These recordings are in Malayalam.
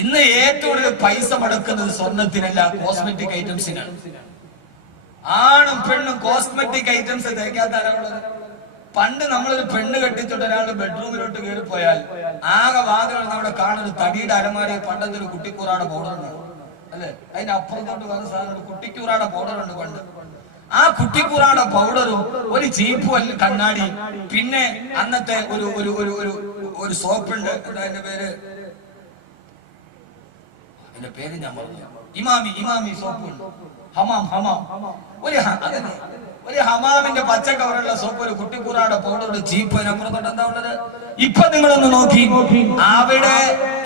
ഇന്ന് ഏറ്റവും കൂടുതൽ പൈസ മുടക്കുന്നത് സ്വർണത്തിനല്ല, കോസ്മെറ്റിക് ഐറ്റംസിനാണ്. ആണും പെണ്ണും കോസ്മെറ്റിക് ഐറ്റംസ് തേക്കാത്ത ആരാളുള്ളത്? പണ്ട് നമ്മളൊരു പെണ്ണ് കെട്ടിച്ചിട്ട് ഒരാളുടെ ബെഡ്റൂമിലോട്ട് കയറി പോയാൽ ആകെ വാതിലുകൾ നമ്മുടെ കാണുന്നത് തടിയുടെ അലമാരി, പണ്ടത്തെ ഒരു കുട്ടിക്കൂറാടെ പൗഡർ ഉണ്ടാവും അല്ലെ, അതിന്റെ അപ്പുറത്തോട്ട് വേറെ സാധനം കുട്ടിക്കൂറാടെ പൗഡർ ഉണ്ട് പണ്ട്. ആ കുട്ടിക്കൂറാടെ പൗഡറും ഒരു ചീപ്പും അല്ല കണ്ണാടി, പിന്നെ അന്നത്തെ ഒരു ഒരു ഒരു ഒരു ഒരു സോപ്പുണ്ട്, എന്താ അതിന്റെ പേര് ഞാൻ പറഞ്ഞു, ഇമാമി സോപ്പുണ്ട്, ഹമാം ഒരു ഹമാമിന്റെ പച്ച കവറുള്ള സോപ്പ്, ഒരു കുട്ടിക്കൂറാടെ പൗഡർ, ചീപ്പ്, അതിനപ്പുറത്തോട്ട് എന്താ ഉള്ളത്? ഇപ്പൊ നിങ്ങളൊന്ന് നോക്കി, അവിടെ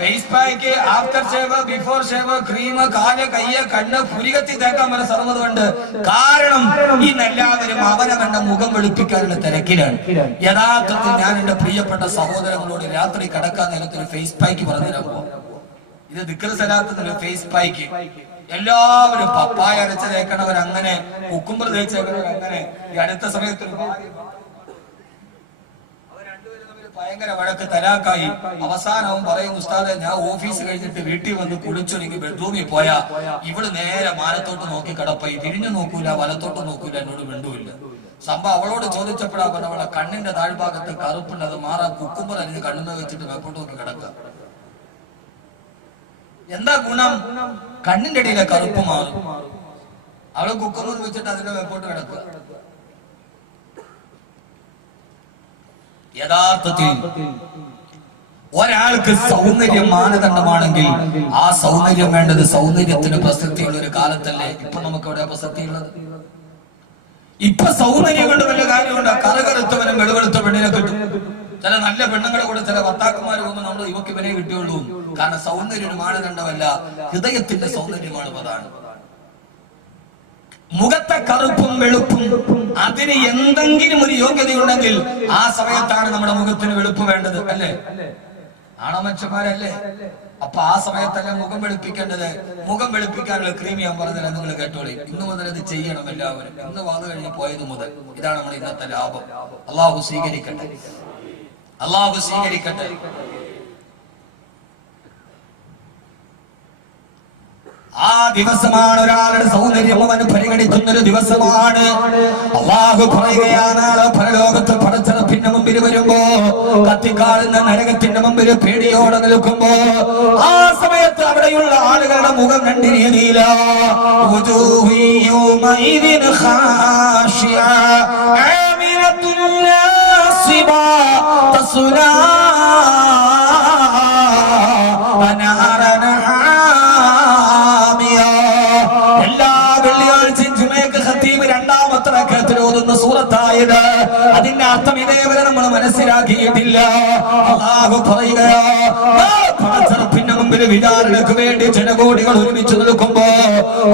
face pack, after shave, before shave, cream, കാല്, കയ്യ്, കണ്ണ്, പുരികത്തി തേക്കാൻ വരെ സർവ്വതുണ്ട്. കാരണം ഇന്നെല്ലാവരും അവനവന്റെ മുഖം വെളുപ്പിക്കാനുള്ള തിരക്കിലാണ്. യഥാർത്ഥത്തിൽ ഞാൻ എന്റെ പ്രിയപ്പെട്ട സഹോദരങ്ങളോട് രാത്രി കിടക്കാൻ നേരത്തൊരു ഫേസ് പാക്ക് പറഞ്ഞു തരാൻ പോവാം. ഇത് ദിക്ർ സലാത്ത് ഫേസ് പാക്ക്. എല്ലാവരും പപ്പായ അരച്ച് തേക്കണവർ അങ്ങനെ, കുക്കുമ്പർ തേച്ചേക്കണവർ അങ്ങനെ. ഈ അടുത്ത സമയത്ത് ഭയങ്കര വഴക്ക്, തലാക്കായി. അവസാനവും പറയും, ഉസ്താദെ ഞാൻ ഓഫീസ് കഴിഞ്ഞിട്ട് വീട്ടിൽ വന്ന് കുളിച്ചൊരുങ്ങി ബെഡ്റൂമിൽ പോയാ ഇവള് നേരെ മാനത്തോട്ട് നോക്കി കിടപ്പായി, തിരിഞ്ഞു നോക്കൂല, വലത്തോട്ട് നോക്കൂല, എന്നോട് മിണ്ടൂല്ല. സംഭവം അവളോട് ചോദിച്ചപ്പോഴാ പറഞ്ഞ, അവളെ കണ്ണിന്റെ താഴ്ഭാഗത്ത് കറുപ്പുണ്ട്, അത് മാറാൻ കുക്കുമ്പർ അരിഞ്ഞ് കണ്ണുമേ വെച്ചിട്ട് മേപ്പോട്ട് നോക്കി കിടക്കുക. എന്താ ഗുണം? കണ്ണിന്റെ ഇടയിലെ കറുപ്പ് മാറും. അവള് കുക്കുമ്പർ വെച്ചിട്ട് അതിന്റെ മേപ്പോട്ട് കിടക്കുക. യഥാർത്ഥത്തിൽ ഒരാൾക്ക് സൗന്ദര്യം മാനദണ്ഡമാണെങ്കിൽ ആ സൗന്ദര്യം വേണ്ടത് സൗന്ദര്യത്തിന് പ്രസക്തിയുള്ള ഒരു കാലത്തല്ലേ ഇപ്പൊ നമുക്ക് എവിടെ പ്രസക്തിയുള്ളത്? ഇപ്പൊ സൗന്ദര്യം കൊണ്ട് വലിയ കാര്യമുണ്ട്. കറുകറുത്തവനും വെളുവെളുത്ത പെണ്ണിനെ കിട്ടും. ചില നല്ല പെണ്ണുങ്ങളെ കൂടെ ചില ഭർത്താക്കന്മാർ പോകുമ്പോൾ നമ്മൾ ഇവക്ക് ഇവനെ കിട്ടിയുള്ളൂ. കാരണം സൗന്ദര്യം ഒരു മാനദണ്ഡമല്ല, ഹൃദയത്തിന്റെ സൗന്ദര്യമാണ് പ്രധാനം. മുഖത്തെ കറുപ്പും വെളുപ്പും അതിന് എന്തെങ്കിലും ഒരു യോഗ്യതയുണ്ടെങ്കിൽ ആ സമയത്താണ് നമ്മുടെ മുഖത്തിന് വെളുപ്പ് വേണ്ടത്, അല്ലേ? ആണമച്ചന്മാരല്ലേ? അപ്പൊ ആ സമയത്തല്ല മുഖം വെളുപ്പിക്കേണ്ടത്. മുഖം വെളുപ്പിക്കാനുള്ള ക്രീം ഞാൻ പറഞ്ഞത് നിങ്ങൾ കേട്ടോളി. ഇന്ന് മുതൽ ഇത് ചെയ്യണം എല്ലാവരും. ഇന്ന് വാത് കഴിഞ്ഞ് പോയത് മുതൽ ഇതാണ് നമ്മൾ ഇന്നത്തെ ലാഭം. അള്ളാഹു സ്വീകരിക്കട്ടെ, അള്ളാഹു സ്വീകരിക്കട്ടെ. ആ ദിവസമാണ് ഒരാളുടെ സൗന്ദര്യം അവന് പരിഗണിക്കുന്നൊരു ദിവസമാണ്. അള്ളാഹു പറയുകയാണ്, പരലോകത്ത് പടച്ചറപ്പിന്റെ മുമ്പിൽ വരുമ്പോ, കത്തിക്കാളുന്ന നരകത്തിന്റെ മുമ്പിൽ പേടിയോടെ നിൽക്കുമ്പോ, ആ സമയത്ത് അവിടെയുള്ള ആളുകളുടെ മുഖം രണ്ട് രീതിയില. സൂറത്തായത് അതിന്റെ അർത്ഥം ഇതേവരെ നമ്മൾ മനസ്സിലാക്കിയിട്ടില്ല. അല്ലാഹു പറയുകയാ, പടച്ചറപ്പിന്റെ മുമ്പിൽ വിചാരണക്ക് വേണ്ടി ജനകോടികൾ ഒരുമിച്ച് നിൽക്കുമ്പോ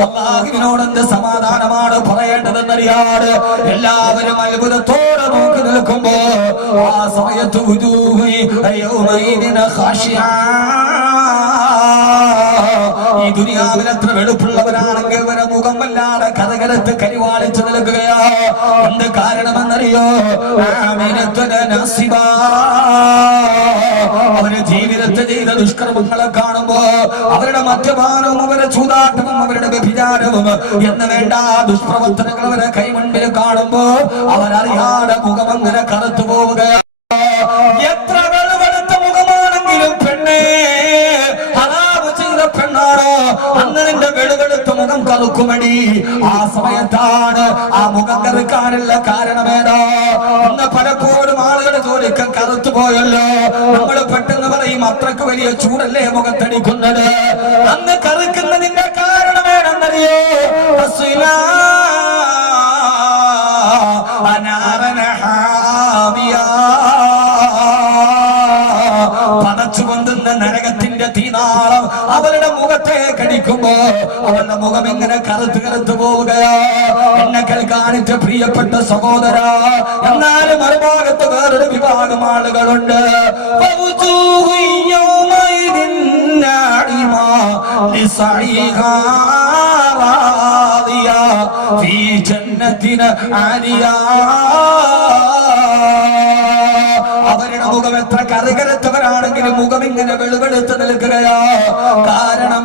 അല്ലാഹുവിനോട് എന്ത് സമാധാനമാണ് പറയേണ്ടതെന്നറിയാതെ എല്ലാവരും അത്ഭുതത്തോടെ നോക്കി നിൽക്കുമ്പോ ആ സമയത്ത് ഈ ദുനിയാവിൽ എത്ര വെളുപ്പുള്ളവരാണെങ്കിൽ ഇവരെ മുഖം വല്ലാതെ കഥകരത്ത് കരിവാളിച്ചു നിൽക്കുകയാ. എന്ത് കാരണമെന്നറിയോ? അവര് ജീവിതത്തിൽ ചെയ്ത ദുഷ്കർമ്മങ്ങളെ കാണുമ്പോ അവരുടെ മദ്യപാനവും അവരുടെ ചൂതാട്ടവും അവരുടെ വ്യഭിചാരവും എന്ന് വേണ്ട ദുഷ്പ്രവർത്തനങ്ങൾ അവരെ കൈമുൻപിൽ കാണുമ്പോ അവരറിയാതെ മുഖം അങ്ങനെ കറുത്തു പോവുകയാ. എത്ര വെളുവെടുത്ത മുഖമാണെങ്കിലും പെണ്ണേ, പെണ്ണാണോ അന്ന് നിന്റെ വെളുവെളുത്ത മുഖം കറുക്കുമടി. ആ സമയത്താണ് ആ മുഖം കറുക്കാനുള്ള കാരണമേതാ? ഇന്ന് പലപ്പോഴും ആളുകളുടെ ജോലിക്ക് കറുത്തു പോയല്ലോ. നമ്മൾ പെട്ടെന്ന് പറയും, അത്രക്ക് വലിയ ചൂടല്ലേ മുഖത്തടിക്കുന്നത്. അന്ന് കറുക്കുന്നതിന്റെ കാരണമേണെന്നറിയോ? പടച്ചു പൊന്തുന്ന നരകത്തിന്റെ തീനാളം അവരുടെ മുഖത്തെ കടിക്കുമ്പോ അവരുടെ മുഖം എങ്ങനെ കറുത്തു പോവുകയോ. എന്നെ കേൾക്കാനിട്ട് പ്രിയപ്പെട്ട സഹോദര, എന്നാലും മറുഭാഗത്ത് വേറൊരു വിഭാഗം ആളുകളുണ്ട്. അവരുടെ മുഖം എത്ര കറികരത്തവരാണെങ്കിലും മുഖം ഇങ്ങനെ വെളുവെടുത്ത് നിൽക്കുകയാ. കാരണം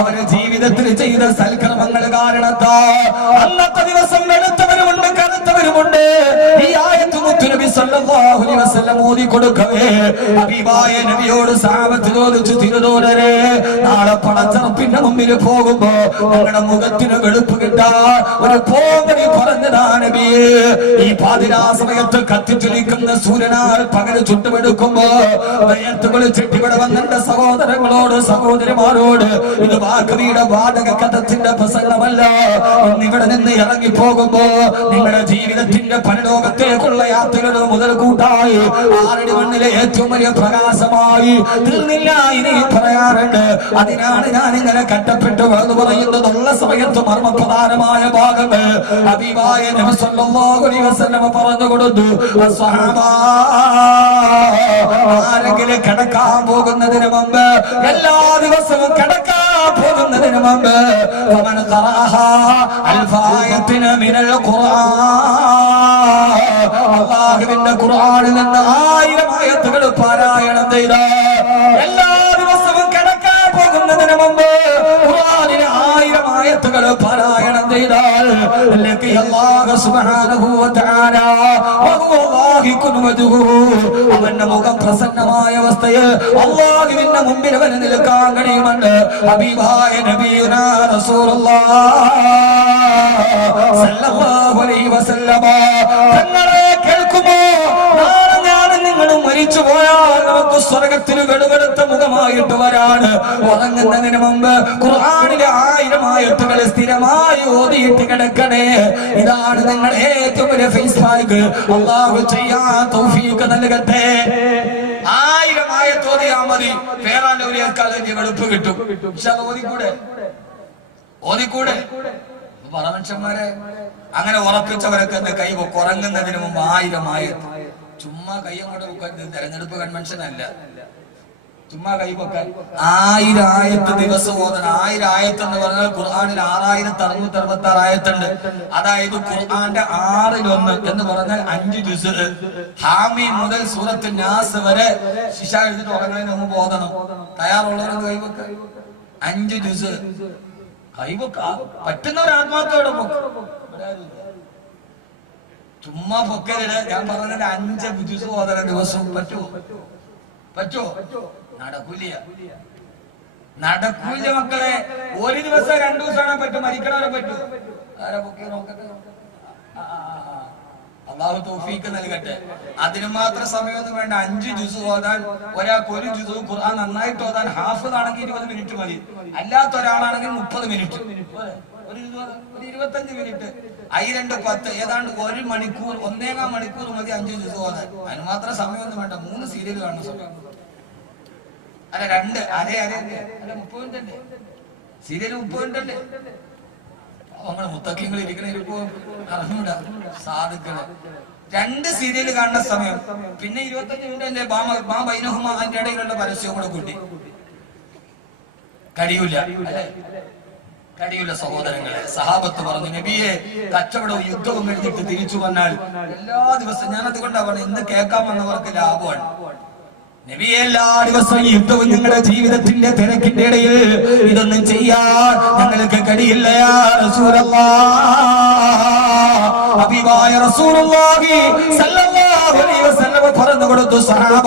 അവര് ജീവിതത്തിൽ ചെയ്ത സൽക്കർമ്മങ്ങൾ കാരണത്താ അന്നത്തെ ദിവസം വെളുത്തവരുമുണ്ട് കറുത്തവരുമുണ്ട്. ഈ ആയത്ത് മുത്തുനബി സല്ലല്ലാഹു അലൈഹി വസല്ലം ഓതി കൊടുക്കവേ ഹബീബായ നബിയോട് സഹാബത്ത് ചോദിച്ചു, തിരുദൂതരെ, നാളെ പടച്ചറപ്പിന്റെ മുമ്പിൽ പോകുമ്പോ നിങ്ങളുടെ മുഖത്തിന് വെളുപ്പ് കിട്ടാൻ ഒരു പോകണി പറഞ്ഞതാ നബിയേ. ഈ പാതിരാ സമയത്ത് കത്തിച്ചൊലിക്കുന്ന സൂര്യനാൽ പകല് ചുട്ടുമെടുക്കുമ്പോ വയത്തുകൾ ചെട്ടിവിടെ വന്നെന്റെ സഹോദരങ്ങളോട് സഹോദരിമാരോട് ഇത് വാക്കവിയുടെ വാതക കഥത്തിന്റെ പ്രസംഗമല്ല. ഇന്നിവിടെ നിന്ന് ഇറങ്ങി പോകുമ്പോ നിങ്ങളുടെ ജീവിതത്തിന്റെ പരലോകത്തേക്കുള്ള യാത്രകൾ മുതൽ കൂട്ടായി ആറടി മണ്ണിലെ ഏറ്റവും വലിയ പ്രകാശമായി തീർന്നില്ല ഇനി പറയാറുണ്ട്. അതിനാണ് ഞാൻ ഇങ്ങനെ കട്ടപ്പെട്ടു എന്ന് പറയുന്നതുള്ള സമയത്ത് മർമ്മപ്രധാനമായ ഭാഗങ്ങൾ ഹബീബായ നബി സല്ലല്ലാഹു അലൈഹി വസല്ലം പറഞ്ഞു കൊടുത്തു. ആരെങ്കിലും കിടക്കാൻ പോകുന്നതിന് മുമ്പ്, എല്ലാ ദിവസവും കിടക്കാൻ പോകുന്നതിന് മുമ്പ് അല്ലാഹുവിന്റെ ഖുർആനിൽ നിന്ന് 1000 ആയത്തുകൾ പാരായണം ചെയ്ത, എല്ലാ ദിവസവും കിടക്കാൻ പോകുന്നതിന് മുമ്പ് ഖുർആനിലെ 1000 ആയത്തുകൾ പാരായണം ചെയ്താൽ അല്ലാഹു സുബ്ഹാനഹു വ തആല അവന്റെ മുഖം പ്രസന്നമായ അവസ്ഥയിൽ അല്ലാഹുവിന്റെ മുമ്പിൽ അവന് നിൽക്കാൻ കഴിയുമെന്ന് ഹബീബായ നബിയുനാ റസൂലുള്ളാഹി സല്ലല്ലാഹു അലൈഹി വസല്ലം തങ്ങളെ കേൾക്കുമോ? നാളെ ഞാനും നിങ്ങളും മരിച്ചു പോയാൽ നമുക്ക് സ്വർഗത്തിന് വെളുവെടുത്ത മുഖമായിട്ട് വരാണ്. ഉറങ്ങുന്നതിന് മുമ്പ് ഖുർആനിലെ 1000 ആയത്തുകൾ സ്ഥിരമായി ഓതിയിട്ട് കിടക്കണേ. ഇതാണ് നിങ്ങൾ ഏറ്റവും വലിയ ഫേസ്ബുക്ക്. അല്ലാഹു ചെയ്യാൻ തൗഫീഖ് നൽകട്ടെ. 1000 ആയത്ത് ഓതിയാൽ മതി, പേരാലൂരിയേക്കാൾ വലിയ വെളുപ്പ് കിട്ടും. ഓതിക്കൂടെ പറമനുഷ്യന്മാരെ? അങ്ങനെ ഉറപ്പിച്ചവരൊക്കെ കൈ ഉറങ്ങുന്നതിന് മുമ്പ് 1000 ആയത്ത്. ചുമ്മാ കൈ അങ്ങോട്ട് വെക്കരുത്, തെരഞ്ഞെടുപ്പ് കൺവെൻഷൻ അല്ല. ചുമ്മാ കൈ വെക്കാൻ 1000 ആയത്ത് ദിവസം ഓതണം. 1000 ആയത്ത് എന്ന് പറഞ്ഞാൽ ഖുർആനിൽ 6666 ആയത്തുണ്ട്. അതായത് ഖുർആന്റെ 1/6 എന്ന് പറഞ്ഞാൽ 5 ജുസ്. ഹാമി മുതൽ സൂറത്ത് നാസ് വരെ ശിശ എഴുതിട്ട് ഉറങ്ങുന്നതിന് മുമ്പ് ഓതണം. തയ്യാറുള്ളവരൊന്ന് കൈവെക്ക. 5 ജുസ് കൈവെക്ക. പറ്റുന്നവർ ആത്മാർത്ഥയോടെ ചുമ്മാ പൊക്കരുത്. ഞാൻ പറഞ്ഞത് 5 ജുസ് ഓതണം ദിവസവും. പറ്റുമോ? നടക്കൂല മക്കളെ. ഒരു ദിവസം 2 ദിവസമാണ് പറ്റും. മരിക്കണവരെ പറ്റൂ. ആരാ പൊക്കി നോക്കട്ടെ. അല്ലാഹു തൗഫീഖ് നൽകട്ടെ. അതിന് മാത്രം സമയമൊന്നും വേണ്ട. 5 ജുസ് ഓതാൻ ഒരാൾക്ക് 1 ജുസ് ഖുർആൻ നന്നായിട്ട് ഓതാൻ ഹാഫിദ് ആണെങ്കിൽ 20 മിനിറ്റ് മതി. അല്ലാത്ത ഒരാളാണെങ്കിൽ 30 മിനിറ്റ്, ഒരു 25 മിനിറ്റ്. 2 10 ഏതാണ്ട് 1 മണിക്കൂർ, 1.25 മണിക്കൂർ മതി 5 ജുസ് ഓതാൻ. അതിന് മാത്രം സമയമൊന്നും വേണ്ട. 3 സീരിയൽ കാണുന്ന സമയം അല്ല 2 അല്ല 30 മിനിറ്റ് സീരിയൽ 30 മിനിറ്റ്. നമ്മള് മുത്തക്കിങ്ങൾ ഇരിക്കണ അറിഞ്ഞൂടാ സാധുക്കള്. 2 സീരിയൽ കാണുന്ന സമയം, പിന്നെ 25 മിനിറ്റ് ബൈനഹുമാ അതിന്റെ ഇടയിലുള്ള പരസ്യവും കൂടെ കൂട്ടി. കഴിയൂല സഹോദരങ്ങളെ. സഹാബത്ത് പറഞ്ഞു, നബിയെ കച്ചവടവും യുദ്ധവും എഴുതിട്ട് തിരിച്ചു വന്നാൽ എല്ലാ ദിവസവും, ഞാൻ അതുകൊണ്ടാ പറഞ്ഞു ഇന്ന് കേൾക്കാൻ വന്നവർക്ക് ലാഭമാണ്. നബിയെ എല്ലാ ദിവസവും യുദ്ധവും നിങ്ങളുടെ ജീവിതത്തിന്റെ തിരക്കിന്റെ ഇടയിൽ ഇതൊന്നും ചെയ്യാൻ ഞങ്ങൾക്ക് കഴിയില്ല. യാ റസൂലല്ലാഹ്, ഹബീബായ റസൂലുള്ളാഹി സല്ലല്ലാഹു അലൈഹി വസല്ലം പറഞ്ഞു കൊടുത്തു, സഹാബ,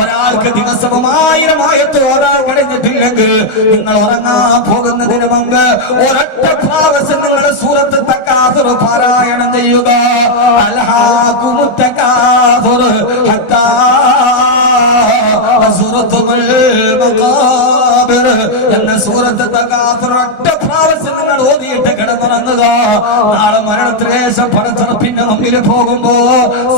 ഒരാൾക്ക് ദിവസവും 1000 ആയത്ത് ഓതാൻ കഴിഞ്ഞിട്ടില്ലെങ്കിൽ നിങ്ങൾ ഉറങ്ങാൻ പോകുന്നതിന് മുമ്പ് ഒരൊറ്റ പ്രാവശ്യം നിങ്ങളുടെ സൂറത്ത് തകാസുർ പാരായണം ചെയ്യുക. അൽഹാകുമുത് തകാസുർ ഹത്താ സൂറത്തുൽ മഖാബിർ എന്ന സൂറത്ത് തകാസുർ ഒറ്റ പ്രാവശ്യം നിങ്ങൾ ഓതിയിട്ട് കിടന്നുറങ്ങുക. നാളെ മരണത്തിലേശം പടച്ചറപ്പിന്റെ മുമ്പിൽ പോകുമ്പോ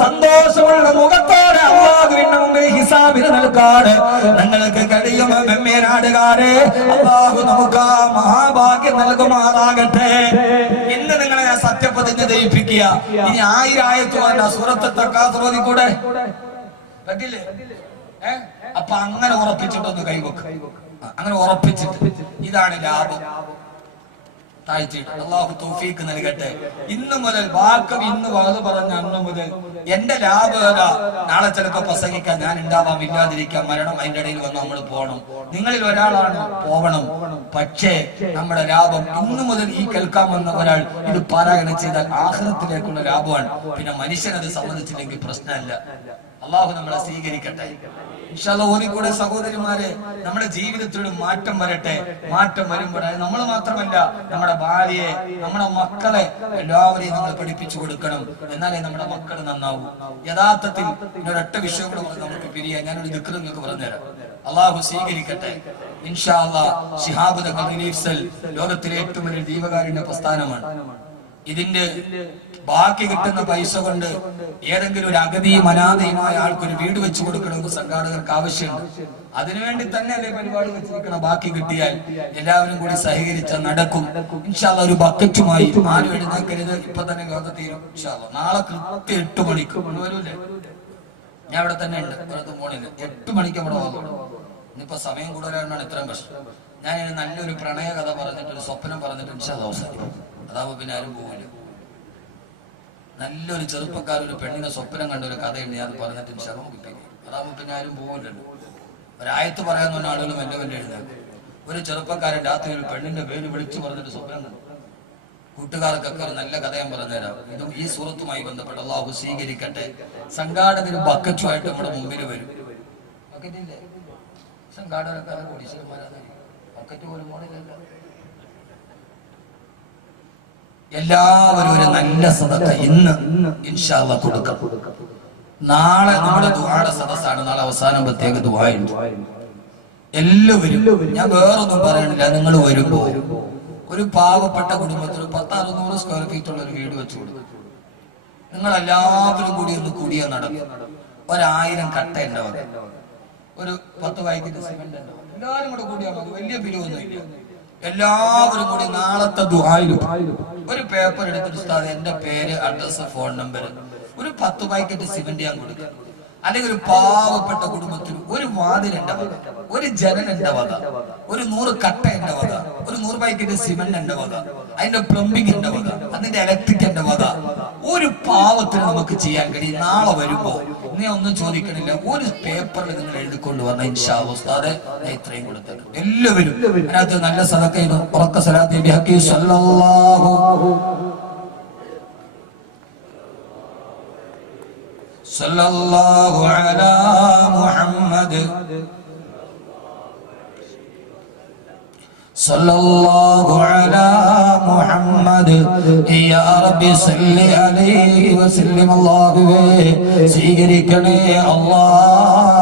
സന്തോഷമുള്ള മുഖത്തോടെ അല്ലാഹുവിന്റെ മുമ്പിൽ ഹിസാബിന് നൽകാണ് നിങ്ങൾക്ക് കഴിയും. മെമ്മേനാടുകാരെ, അല്ലാഹു നമുക്ക് ആ മഹാഭാഗ്യം നൽകുമാറാകട്ടെ. ഇന്ന് നിങ്ങളെ സത്യപ്രതിജ്ഞ ദയിപ്പിക്കുക. ഇനി 1000 ആയത്ത് വേണ്ട, സൂറത്ത് തകാസുർ ഓതിക്കൂടെ? പറ്റില്ലേ? അപ്പൊ അങ്ങനെ ഉറപ്പിച്ചിട്ടൊന്ന് കൈവെക്ക്. അങ്ങനെ ഉറപ്പിച്ചിട്ട് ഇതാണ് ലാഭം. താഴ്ത്തിയിട്ട് അള്ളാഹു തൗഫീഖ് നൽകട്ടെ. ഇന്ന് മുതൽ വാക്കവി ഇന്ന് വാത് പറഞ്ഞ അന്ന് മുതൽ എന്റെ ലാഭേത നാളെ ചിലപ്പോ പ്രസംഗിക്കാൻ ഞാൻ ഉണ്ടാവാം, ഇല്ലാതിരിക്കാം, മരണം അതിന്റെ ഇടയിൽ വന്ന് നമ്മൾ പോകണം. നിങ്ങളിൽ ഒരാളാണ് പോകണം. പക്ഷേ നമ്മുടെ ലാഭം ഇന്ന് മുതൽ ഈ കേൾക്കാൻ വന്ന ഒരാൾ ഇത് പാരായണം ചെയ്താൽ ആഖിറത്തിലേക്കുള്ള ലാഭമാണ്. പിന്നെ മനുഷ്യനത് സമ്മതിച്ചില്ലെങ്കിൽ പ്രശ്നമല്ല. അള്ളാഹു നമ്മളെ സ്വീകരിക്കട്ടെ. ഇൻഷാ അല്ലാഹ് ഓരിക്കൂടെ സഹോദരിമാരെ നമ്മുടെ ജീവിതത്തിലൊരു മാറ്റം വരട്ടെ. മാറ്റം വരുമ്പോൾ നമ്മൾ മാത്രമല്ല, നമ്മുടെ ഭാര്യയെ, നമ്മുടെ മക്കളെ എല്ലാവരെയും നമ്മൾ പഠിപ്പിച്ചു കൊടുക്കണം. എന്നാലേ നമ്മുടെ മക്കൾ നന്നാവൂ. യഥാർത്ഥത്തിൽ ഒരൊറ്റ വിഷയം കൂടെ നമുക്ക് പിരിയാൻ ഞാനൊരു ദിക്ർ നിങ്ങൾക്ക് പറഞ്ഞുതരാം. അള്ളാഹു സ്വീകരിക്കട്ടെ. ഇൻഷാ അല്ലാഹ് ശിഹാബ് തങ്ങൾ റിലീഫ് സെൽ ലോകത്തിലെ ഏറ്റവും വലിയ ദീപകാരുണ്യ പ്രസ്ഥാനമാണ്. ഇതിന്റെ ബാക്കി കിട്ടുന്ന പൈസ കൊണ്ട് ഏതെങ്കിലും ഒരു അഗതിയും അനാഥയുമായ ആൾക്കൊരു വീട് വെച്ചു കൊടുക്കണമെന്ന് സംഘാടകർക്ക് ആവശ്യമുണ്ട്. അതിനുവേണ്ടി തന്നെ അതേ പരിപാടി വെച്ചിരിക്കണം. ബാക്കി കിട്ടിയാൽ എല്ലാവരും കൂടി സഹകരിച്ചാൽ നടക്കും. ഇൻഷാ അല്ലാഹ് ഒരു ബക്കറ്റുമായി ആരും എഴുന്നേക്കരുത്. ഇപ്പൊ തന്നെ യോഗ തീരും. ഇൻഷാ അല്ലാഹ് നാളെ കൃത്യം 8 മണിക്ക് വരൂലേ? ഞാൻ ഇവിടെ തന്നെ ഉണ്ട്, പുറത്തും പോണില്ല. 8 മണിക്ക് അവിടെ വന്നു. ഇന്നിപ്പോ സമയം കൂടുതലാണ് ഇത്രയും പ്രശ്നം. ഞാൻ നല്ലൊരു പ്രണയ കഥ പറഞ്ഞിട്ട് ഒരു സ്വപ്നം പറഞ്ഞിട്ട് ഇൻഷാ അല്ലാഹ് അവസാനിക്കും. അതാവുമ്പോ പിന്നെ ആരും പോവില്ല. നല്ലൊരു ചെറുപ്പക്കാർ ഒരു പെണ്ണിനെ സ്വപ്നം കണ്ട ഒരു കഥയുണ്ട്, ഞാൻ പറഞ്ഞിട്ട് ഇൻഷാ അല്ലാഹ് കിട്ടിക്കും. അതാവുമ്പോ പിന്നെ ആരും പോവില്ലല്ലോ. ഒരായത്ത് പറയാൻ പറഞ്ഞ ആളുകളും എന്നെ വല്ല എഴുതാക്കും. ഒരു ചെറുപ്പക്കാരൻ രാത്രി ഒരു പെണ്ണിന്റെ പേര് വിളിച്ചു പറഞ്ഞിട്ട് സ്വപ്നം കണ്ടു. കൂട്ടുകാർക്കൊക്കെ ഒരു നല്ല കഥ ഞാൻ പറഞ്ഞുതരാം. ഇതും ഈ സൂറത്തുമായി ബന്ധപ്പെട്ട് അള്ളാഹു സ്വീകരിക്കട്ടെ. സംഘാടകരും ബക്കറ്റുമായിട്ട് നമ്മുടെ മുമ്പിൽ വരും. ബക്കറ്റില്ലേ? സംഘാടകരൊക്കെ കോടീശ്വരന്മാരാണ്. ബക്കറ്റ് പോലും മോണില്ലല്ലോ. എല്ലാവരും ഒരു നല്ല സദഖ ഇന്ന് ഇൻഷാ അല്ലാഹ് കൊടുക്കാം. നാളെ നമ്മുടെ ദുആയുടെ സദസ്സാണ്. നാളെ അവസാനം പ്രത്യേക ദുആയുണ്ട്. എല്ലാവരും, ഞാൻ വേറൊന്നും പറയണില്ല, നിങ്ങൾ വരുമ്പോ ഒരു പാവപ്പെട്ട കുടുംബത്തിന് 10-600 സ്ക്വയർ ഫീറ്റ് ഉള്ള ഒരു വീട് വെച്ചു കൊടുക്കും. നിങ്ങൾ എല്ലാവരും കൂടി ഒന്ന് കൂടിയാൽ നടക്കും. 1000 കട്ട ഉണ്ടാവും, ഒരു 10 പാക്കറ്റ് സിമന്റ് ഉണ്ടാവും. എല്ലാവരും കൂടെ കൂടിയാൽ മതി, വലിയ പിരിവൊന്നും ഇല്ല. എല്ലാവരും കൂടി നാളത്തെ ദുആയിലും ഒരു പേപ്പർ എടുത്തിട്ട് ഉസ്താദ് എന്റെ പേര്, അഡ്രസ്, ഫോൺ നമ്പർ, ഒരു 10 പാക്കറ്റ് സിമന്റ് ഞാൻ കൊടുക്കാം. അല്ലെങ്കിൽ ഒരു പാവപ്പെട്ട കുടുംബത്തിന് ഒരു വാതിൽ എന്റെ വക, ഒരു ജനൽ എന്റെ വക, ഒരു 100 കട്ട എന്റെ വക, ഒരു 100 പാക്കറ്റ് സിമന്റ് എന്റെ വക, അതിന്റെ പ്ലംബിംഗ് എന്റെ വക, അതിന്റെ ഇലക്ട്രിക് എന്റെ വക. ഒരു പാവത്തിന് നമുക്ക് ചെയ്യാൻ കഴിയും. നാളെ വരുമ്പോ നീ ഒന്നും ചോദിക്കണില്ല, ഒരു പേപ്പറിൽ നിങ്ങൾ എഴുതിക്കൊണ്ട് വന്ന ഇൻഷാ അല്ലാഹ് ഉസ്താദെ ഇത്രയും കൊടുത്തേക്കും. എല്ലാവരും അതിനകത്ത് നല്ല സദഖയും ഉറക്ക സലാത്തി ബിഹഖി സല്ലല്ലാഹു സല്ലല്ലാഹു അലാ മുഹമ്മദ് സല്ലല്ലാഹു അലാ മുഹമ്മദ് യാ റബ്ബി സല്ലി അലൈഹി വസല്ലം. അല്ലാഹുവേ സ്വീകരിക്കണേ അല്ലാഹ്.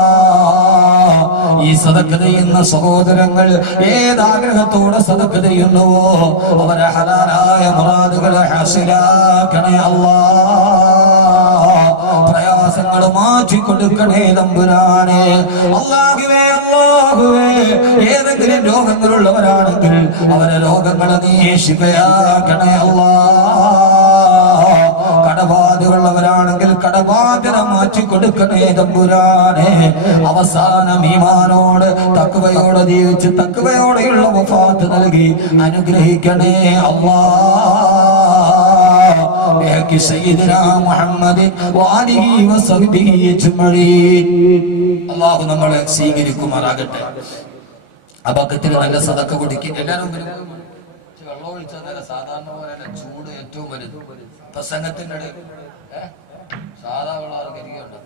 ഈ സദഖ ചെയ്യുന്ന സഹോദരങ്ങൾ ഏതാഗ്രഹത്തോടെ സദഖ ചെയ്യുന്നുവോ അവരെ ഹലാലായ മുറാദുകൾ ഹാസിലാക്കണേ അല്ലാഹ്. പ്രയാസങ്ങൾ മാറ്റി കൊടുക്കണേ തമ്പുരാനെ. അല്ലാഹുവേ അല്ലാഹുവേ, ഏതെങ്കിലും രോഗങ്ങളുള്ളവരാണെങ്കിൽ അവരെ രോഗങ്ങളെ നീ ശിഫയാക്കണേ അല്ലാഹ്. കടബാധയുള്ളവരാണെങ്കിൽ കടബാധ്യത മാറ്റി കൊടുക്കണേ തമ്പുരാനെ. അവസാനം ഈമാനോട് തഖ്വയോടെ ജീവിച്ച് തഖ്വയോടെയുള്ള വഫാത്ത് നൽകി അനുഗ്രഹിക്കണേ അല്ലാഹ്. സയ്യിദനാ മുഹമ്മദ് വആലിഹി വസഹ്ബിഹി അജ്മഈൻ. അല്ലാഹു നമ്മളെ സ്വീകരിക്കുമാറാകട്ടെ. അബക്കത്തിൽ നല്ല സദഖ കൊടുക്കി. എല്ലാവരും വെള്ളം ഒഴിച്ചാൽ സാധാരണ പോലെ ചൂട് ഏറ്റവും വലുത് പ്രസംഗത്തിന്റെ ഇടയിൽ സാധാ വെള്ളം കരിയുണ്ട്.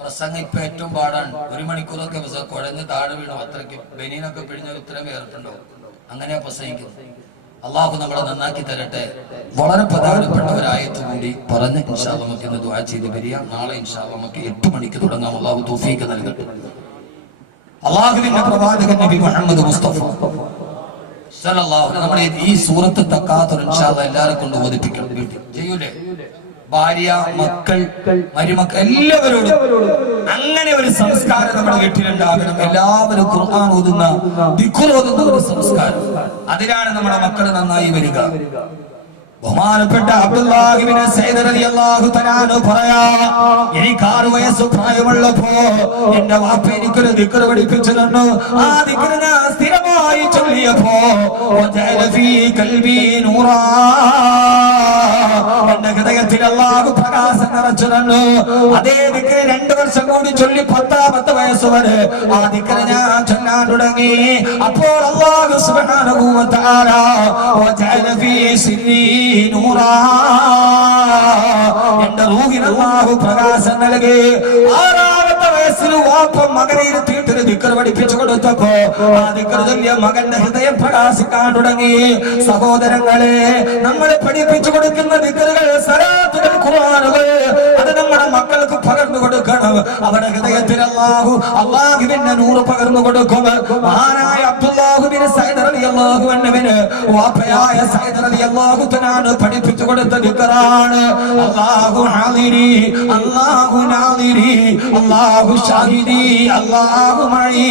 പ്രസംഗം ഇപ്പൊ ഏറ്റവും പാടാണ്. 1 മണിക്കൂറൊക്കെ കുഴഞ്ഞ് താഴെ വീണു. അത്രയ്ക്ക് ബനീനൊക്കെ പിഴിഞ്ഞാൽ ഇത്രയും വേർപ്പുണ്ടാവും. അങ്ങനെയാ പ്രസംഗിക്കുന്നത്. അള്ളാഹു നമ്മളെ നന്നാക്കി തരട്ടെ. വളരെ പ്രധാനപ്പെട്ട ഒരായത്ത് കൂടി പറഞ്ഞ് ഇൻഷാ അല്ലാഹ് നമുക്ക് ഇന്ന് ദുആ ചെയ്ത് വരിക. നാളെ ഇൻഷാ അല്ലാഹ് നമുക്ക് 8 മണിക്ക് തുടങ്ങാം. അള്ളാഹു തൗഫീഖ് നൽകട്ടെ. അള്ളാഹുവിന്റെ പ്രവാചകൻ നബി മുഹമ്മദ് മുസ്തഫ സല്ലല്ലാഹു അലൈഹി നമ്മുടെ ഈ സൂറത്ത് തക്കാത്തുർ ഇൻഷാ അല്ലാഹ് എല്ലാവരും കൊണ്ട് ഓദിപ്പിക്കണം. ചെയ്യൂലേ? ഭാര്യ, മക്കൾ, മരുമക്കൾ എല്ലാവരോടും അങ്ങനെ ഒരു സംസ്കാരം നമ്മുടെ വീട്ടിലുണ്ടാകണം. എല്ലാവരും ഖുർആൻ ഓതുന്ന, ദിക്ർ ഓതുന്ന ഒരു സംസ്കാരം. അതിലാണ് നമ്മുടെ മക്കൾ നന്നായി വരിക. ബഹുമാനപ്പെട്ട അബ്ദുല്ലാഹി ഇബ്നു സഈദ് റളിയല്ലാഹു തആല അൻഹു പറയാ, എനിക്ക് 6 വയസ്സ് പ്രായമുള്ളപ്പോ എന്റെ വാപ്പ എനിക്കൊരു ദിക്ർ പഠിപ്പിച്ചു തന്നു. ആ ദിക്ർ ഞാൻ സ്ഥിരമായി ശക്തമായി ചൊല്ലിയപ്പോ എന്റെ ഹൃദയത്തിൽ അല്ലാഹു പ്രകാശം നിറച്ചു തന്നു. അതേ ദിക്ർ 2 വർഷം കൂടി ചൊല്ലി 10 വയസ്സ് വരെ ആ ദിക്ർ ഞാൻ ചൊല്ലാൻ തുടങ്ങി. അപ്പോൾ അല്ലാഹു സുബ്ഹാനഹു വ തആല വജഅല ഫീ സിരി നൂറാ, എന്റെ റൂഹിന് അല്ലാഹു പ്രകാശം നൽകി. 6ാമത്തെ വയസ്സിൽ വാപ്പ മകനെ ഇരുത്തിയിട്ട് ദിക്ർ പഠിപ്പിച്ചു കൊടുത്തപ്പോ ആ ദിക്ർ ചൊല്ലിയ മകന്റെ ഹൃദയം പ്രകാശിക്കാൻ തുടങ്ങി. സഹോദരങ്ങളെ, നമ്മൾ പഠിപ്പിച്ചു കൊടുക്കുന്ന ദിക്റുകൾ, സലാത്തുകൾ, ഖുർആനുകൾ, അത് നമ്മുടെ മക്കൾക്ക് പകർന്നു കൊടുക്കണം. അവരുടെ ഹൃദയത്തിൽ അല്ലാഹുവിന്റെ നൂറ് പകർന്നു കൊടുക്കും. മഹാനായ അബ്ദുല്ലാഹ് ബിൻ സൈദ് റളിയല്ലാഹു അൻഹുവിന് വാപ്പയായ സൈദ് റളിയല്ലാഹു തആല പഠിപ്പിച്ചു കൊടുത്ത ദിക്റാണ് അല്ലാഹു ഹാദിരി, അല്ലാഹു നാദിരി, അല്ലാഹു ഷാഹിദി, അല്ലാഹു മഈ.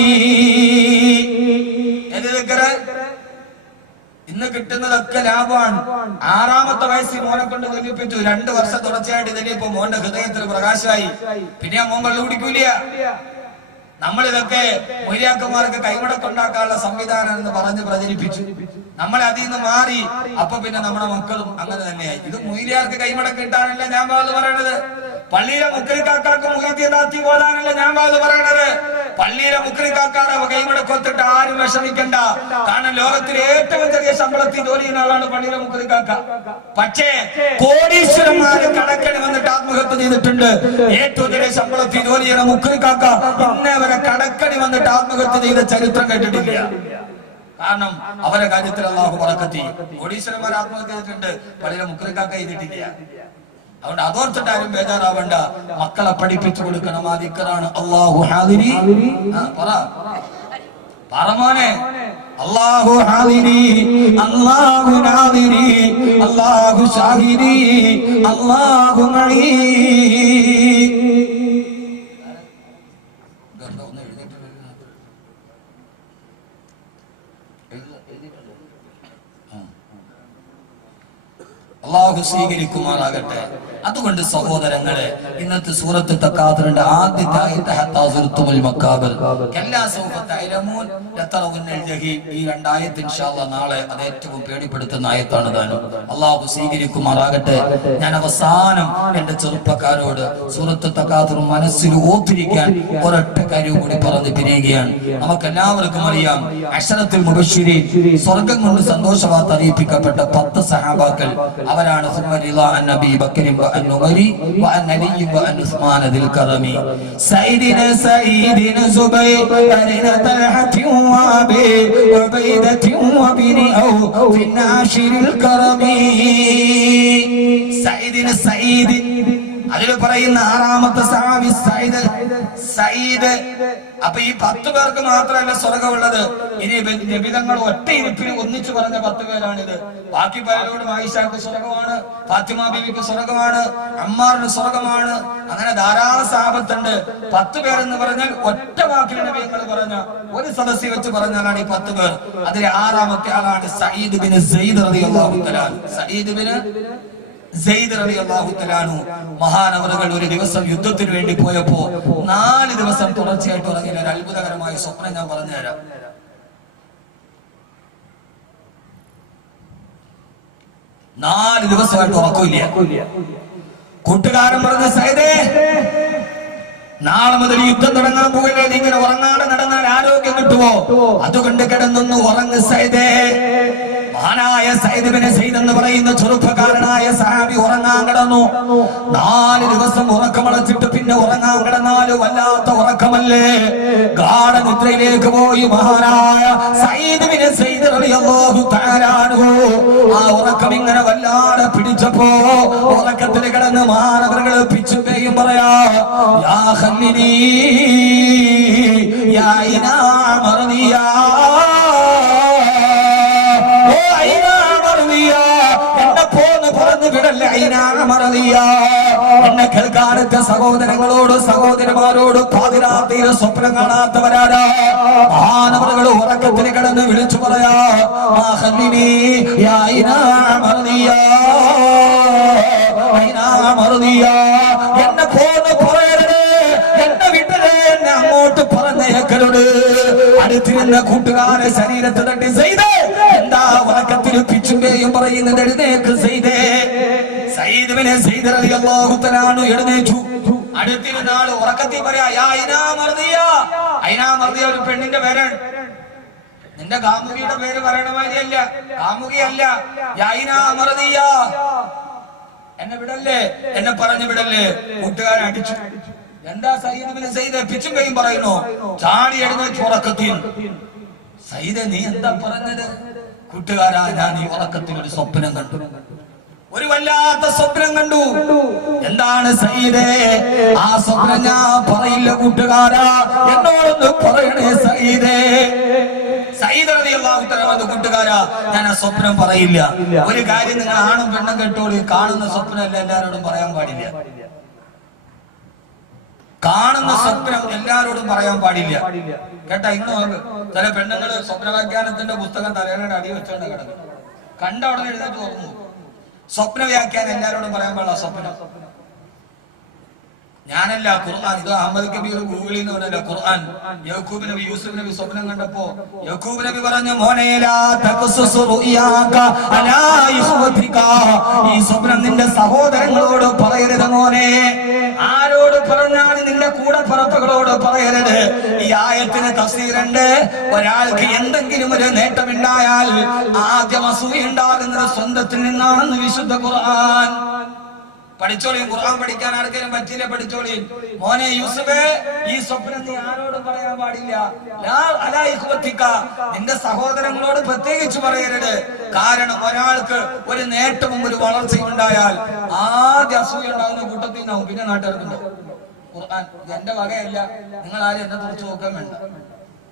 ഇന്ന് കിട്ടുന്നതൊക്കെ ലാഭമാണ്. 6ാമത്തെ വയസ്സിൽ മോനെ കൊണ്ട് തെളിയിപ്പിച്ചു. 2 വർഷം തുടർച്ചയായിട്ട് തെളിയിപ്പോ മോന്റെ ഹൃദയത്തിൽ പ്രകാശമായി. പിന്നെ ആ മോൻ കള്ളു കുടിക്കൂല. നമ്മളിതൊക്കെ മൊയ്യാക്കന്മാർക്ക് കൈമടക്കുണ്ടാക്കാനുള്ള സംവിധാനം എന്ന് പറഞ്ഞ് പ്രചരിപ്പിച്ചു. നമ്മളെ അതിൽ നിന്ന് മാറി. അപ്പൊ പിന്നെ നമ്മുടെ മക്കളും അങ്ങനെ തന്നെയായി. ഇത് മൊയ്യാർക്ക് കൈമടക്ക് കിട്ടാനല്ല ഞാൻ പറയണത്. പള്ളിയിലെ മുക്രിക്കാക്കാർക്ക് മുഖ്യതാത്തി പോലാനല്ല ഞാൻ പറയണത്. പള്ളിയിലെ മുക്രിക്കാക്കാരെ കൈമടക്കൊത്തിട്ട് ആരും വിഷമിക്കണ്ട. കാരണം ലോകത്തിലെ ഏറ്റവും ചെറിയ ശമ്പളത്തിൽ ജോലി ചെയ്യുന്ന ആളാണ് പള്ളിയിലെ മുക്രിക്കാക്ക. പക്ഷേ കോടീശ്വരന്മാര് കടക്കണി വന്നിട്ട് ആത്മഹത്യ ചെയ്തിട്ടുണ്ട്. ഏറ്റവും ചെറിയ ശമ്പളത്തിൽ ജോലി ചെയ്യുന്ന മുക്രിക്കാക്ക ഇന്നേ വരെ കടക്കണി വന്നിട്ട് ആത്മഹത്യ ചെയ്ത ചരിത്രം കേട്ടിട്ടില്ല. കാരണം അവരെ കാര്യത്തിൽ അല്ലാഹു ബറക്കത്ത് ചെയ്യും. കോടീശ്വരന്മാർ ആത്മഹത്യ ചെയ്തിട്ടുണ്ട്, പള്ളിയിലെ മുക്രിക്കാക്ക ചെയ്തിട്ടില്ല. അതുകൊണ്ട് അതോർത്തിട്ട് ആരും ബേജാറാവണ്ട. മക്കളെ പഠിപ്പിച്ചു കൊടുക്കണം. ആ ദിക്റാണ് അല്ലാഹു ഹാദിരി. പറമോനെ, അല്ലാഹു ഹാദിരി, അല്ലാഹു നാദിരി, അല്ലാഹു ഷാഹിദി, അല്ലാഹു മഈ. അല്ലാഹു സ്വീകരിക്കുമാറാകട്ടെ. അതുകൊണ്ട് സഹോദരങ്ങളെ, ഇന്നത്തെ സൂറത്ത് തക്കാതുറിന്റെ ആദ്യത്തെ ആയത്ത് ഹത്താ സുർത്തുൽ മക്കാബിർ കല്ലാ സൗഫ തഅലമൂൻ ലതറവുന്നൽ ജഹീം. ഈ 2 ആയത്ത് ഇൻഷാഅല്ലാഹ് നാളെ അത് ഏറ്റവും പേടിപ്പെടുത്തുന്ന ആയത്താണ് താനും. അല്ലാഹു സ്വീകരിക്കുമാറാകട്ടെ. ഞാൻ അവസാനം എന്റെ ചെറുപ്പക്കാരോട് സൂറത്ത് തക്കാതുർ മനസ്സിൽ ഓർത്തിരിക്കാൻ ഒരൊറ്റ കാര്യം കൂടി പറഞ്ഞു പിരിയുകയാണ്. നമുക്കെല്ലാവർക്കും അറിയാം, അശറത്തുൽ മുബശ്ശിരീൻ, സ്വർഗ്ഗം കൊണ്ട് സന്തോഷവാർത്ത അറിയിപ്പിക്കപ്പെട്ട 10 സഹാബാക്കൾ. അവരാണ് നബി ബക്കർ وأن عمر وأن علي وأن عثمان ذي الكرم سيدنا زبير طلحة وأبي عبيدة وابن أوف الناشر الكرم سيدنا سعيد. അതിൽ പറയുന്ന 6ാമത്തെ സഹാബി സയ്യിദ്. അപ്പൊ ഈ 10 പേർക്ക് മാത്രമല്ല സ്വർഗമുള്ളത്. ഇനി നബിതങ്ങൾ ഒറ്റ ഇരിപ്പിൽ ഒന്നിച്ചു പറഞ്ഞ 10 പേരാണിത്. ബാക്കി പലരോടും ആയിഷാക്ക് സ്വർഗമാണ്, ഫാത്തിമ ബീവിക്ക് സ്വർഗമാണ്, അമ്മാറിന് സ്വർഗമാണ്. അങ്ങനെ ധാരാളം സഹാബത്തുണ്ട്. 10 പേരെന്ന് പറഞ്ഞാൽ ഒറ്റ വാക്കിൽ നബികൾ പറഞ്ഞ ഒരു സദസ്സിൽ വെച്ച് പറഞ്ഞാലാണ് ഈ 10 പേർ. അതിൽ 6ാമത്തെ ആളാണ് സഈദ് ബിൻ സയ്യിദ് റളിയല്ലാഹു തആല. സഈദ് ബിൻ സയ്യിദ് റളിയല്ലാഹു തആല മഹാനവറുകൾ ഒരു ദിവസം യുദ്ധത്തിന് വേണ്ടി പോയപ്പോ 4 ദിവസം തുടർച്ചയായിട്ട് ഉറങ്ങിയ ഒരു അത്ഭുതകരമായ സ്വപ്നം ഞാൻ പറഞ്ഞുതരാം. 4 ദിവസമായിട്ട് ഉറക്കമില്ല. കൂട്ടുകാരൻ പറഞ്ഞ സയ്യിദേ, നാളെ മുതൽ യുദ്ധം തുടങ്ങാൻ പോകില്ലേ, നീ ഇങ്ങനെ ഉറങ്ങാതെ നടന്നാൽ ആരോഗ്യം കിട്ടുമോ? അതുകൊണ്ട് കിടന്നൊന്ന് ഉറങ്ങ് സയ്യിദേ. മഹാനായ സയ്യിദ് ബിൻ സയ്യിദ് എന്ന് പറയുന്ന ചെറുപ്പക്കാരനായ സഹാബി ഉറങ്ങാൻ കിടന്നു. 4 ദിവസം ഉറക്കമളച്ചിട്ട് പിന്നെ ഉറങ്ങാൻ കിടന്നാല് വല്ലാത്ത ഉറക്കമല്ലേ. ഗാഢനിദ്രയിലേക്ക് പോയി മഹാനായ സയ്യിദ് ബിൻ സയ്യിദ് റളിയല്ലാഹു തആല അൻഹു. ആ ഉറക്കം ഇങ്ങനെ വല്ലാതെ പിടിച്ചപ്പോ ഉറക്കത്തിൽ കിടന്ന് മഹാനവറുകൾ പിച്ചുകയും പറയാ, യാ ഖല്ലിനി യാ ഇനാ മർദിയാ, എന്നെ കേൾക്കാനത്തെ സഹോദരങ്ങളോട് സഹോദരന്മാരോട് പാതിരാത്രിയിൽ സ്വപ്നം കാണാത്തവരാണ്. മഹാനവറുകൾ ഉറക്കത്തിന് കിടന്ന് വിളിച്ചു പറയാ, എന്നെ പോന്ന് പറയരുത്, എന്നെ വിട്ടത്, എന്നെ അങ്ങോട്ട് പറഞ്ഞേക്കരുത്. അടുത്തിരുന്ന കൂട്ടുകാരെ ശരീരത്ത് തട്ടി സയ്യിദേ എന്താ ഉറക്കത്തിൽ പിച്ചുമ്പേയും പറയുന്നത് എഴുന്നേക്ക് സയ്യിദേ. സയ്യിദ് ഇബ്നു സയ്യിദ് റളിയല്ലാഹു തആല അൻഹു എഴുന്നേറ്റു. അടുത്തിരുന്ന ആള് ഉറക്കത്തിൽ പറയാ യാ ഐനാ മർദിയ. ഐനാ മർദിയ ഒരു പെണ്ണിന്റെ പേരാണ്. നിന്റെ കാമുകിയുടെ പേര് പറയണ മാതിരിയല്ല, കാമുകിയല്ല. യാ ഐനാ മർദിയ, എന്നെ വിടല്ലേ, എന്നെ പറഞ്ഞു വിടല്ലേ. കൂട്ടുകാരൻ അടിച്ചു. എന്താ സയ്യിദ് ഇബ്നു സയ്യിദ് പിച്ചുമ്പേയും പറയുന്നു. ചാടി എഴുന്നേറ്റ് ഉറക്കത്തിൽ. സയ്യിദേ നീ എന്താ പറഞ്ഞത്? കൂട്ടുകാരാ ഞാൻ ഈ ഉറക്കത്തിൽ ഒരു സ്വപ്നം കണ്ടു, ഒരു വല്ലാത്ത സ്വപ്നം കണ്ടു. എന്താണ് സയ്യിദേ? ആ സ്വപ്നം ഞാൻ പറയില്ല കൂട്ടുകാരാ, എന്നോടൊന്ന് പറയണേ സയ്യിദേ. സയ്യിദ് റളിയല്ലാഹു തആല പറഞ്ഞു കൂട്ടുകാരാ ഞാൻ ആ സ്വപ്നം പറയില്ല. ഒരു കാര്യം നിങ്ങൾ ആണും പെണ്ണും കേട്ടോളി, കാണുന്ന സ്വപ്നമല്ല എല്ലാവരോടും പറയാൻ പാടില്ല. കാണുന്ന സ്വപ്നം എല്ലാരോടും പറയാൻ പാടില്ല കേട്ടാ. ഇന്ന് നോക്ക്, ചില പെണ്ണുങ്ങള് സ്വപ്നവ്യാഖ്യാനത്തിന്റെ പുസ്തകം തലയുടെ അടി വെച്ചോണ്ട് കിടക്കും. കണ്ട ഉടനെ എഴുന്നേറ്റ് തുറന്നു. സ്വപ്ന വ്യാഖ്യാനം എല്ലാരോടും പറയാൻ പാടില്ല. സ്വപ്നം ഞാനല്ല, ഖുർആൻ. ഇത് അഹമ്മദ് കബീർ ഗൂഗിളിൽ നിന്ന് പറഞ്ഞല്ല, ഖുർആൻ. യാക്കൂബ് നബി യൂസുഫ് നബി സ്വപ്നം കണ്ടപ്പോ യാക്കൂബ് നബി പറഞ്ഞു മോനെ ലാ തഖസ്സസ് റുയാക അലാ ഇഖ്വതിക, ഈ സ്വപ്നം നിന്റെ സഹോദരങ്ങളോട് പറയരുത് മോനെ. ആരോട് പറഞ്ഞാലും നിന്റെ കൂടെ പറപ്പുകളോട് പറയരുത്. ഈ ആയത്തിന് തഫ്സീറുണ്ട്. ഒരാൾക്ക് എന്തെങ്കിലും ഒരു നേട്ടമുണ്ടായാൽ ആദ്യം അസൂയ ഉണ്ടാകുന്നത് സ്വന്തത്തിൽ നിന്നാണെന്ന് വിശുദ്ധ ഖുർആൻ. പഠിച്ചോളി, ഖുർആൻ പഠിക്കാൻ ആർക്കെങ്കിലും പറ്റില്ല പഠിച്ചോളി. മോനെ യൂസുഫേ ഈ സ്വപ്നം നീ ആരോടും പറയാൻ പാടില്ല. ലാ അലാ ഇഖ്വതിക, നിന്റെ സഹോദരങ്ങളോട് പ്രത്യേകിച്ച് പറയരുത്. കാരണം ഒരാൾക്ക് ഒരു നേട്ടവും ഒരു വളർച്ചയും ഉണ്ടായാൽ ആദ്യം അസൂയ ഉണ്ടാകുന്ന കൂട്ടത്തിൽ നിന്നാവും, പിന്നെ നാട്ടുകാർക്കുണ്ടാവും. ഖുർആൻ എന്റെ വകയല്ല, നിങ്ങൾ ആരും എന്നെ തുറച്ചു നോക്കാൻ വേണ്ട.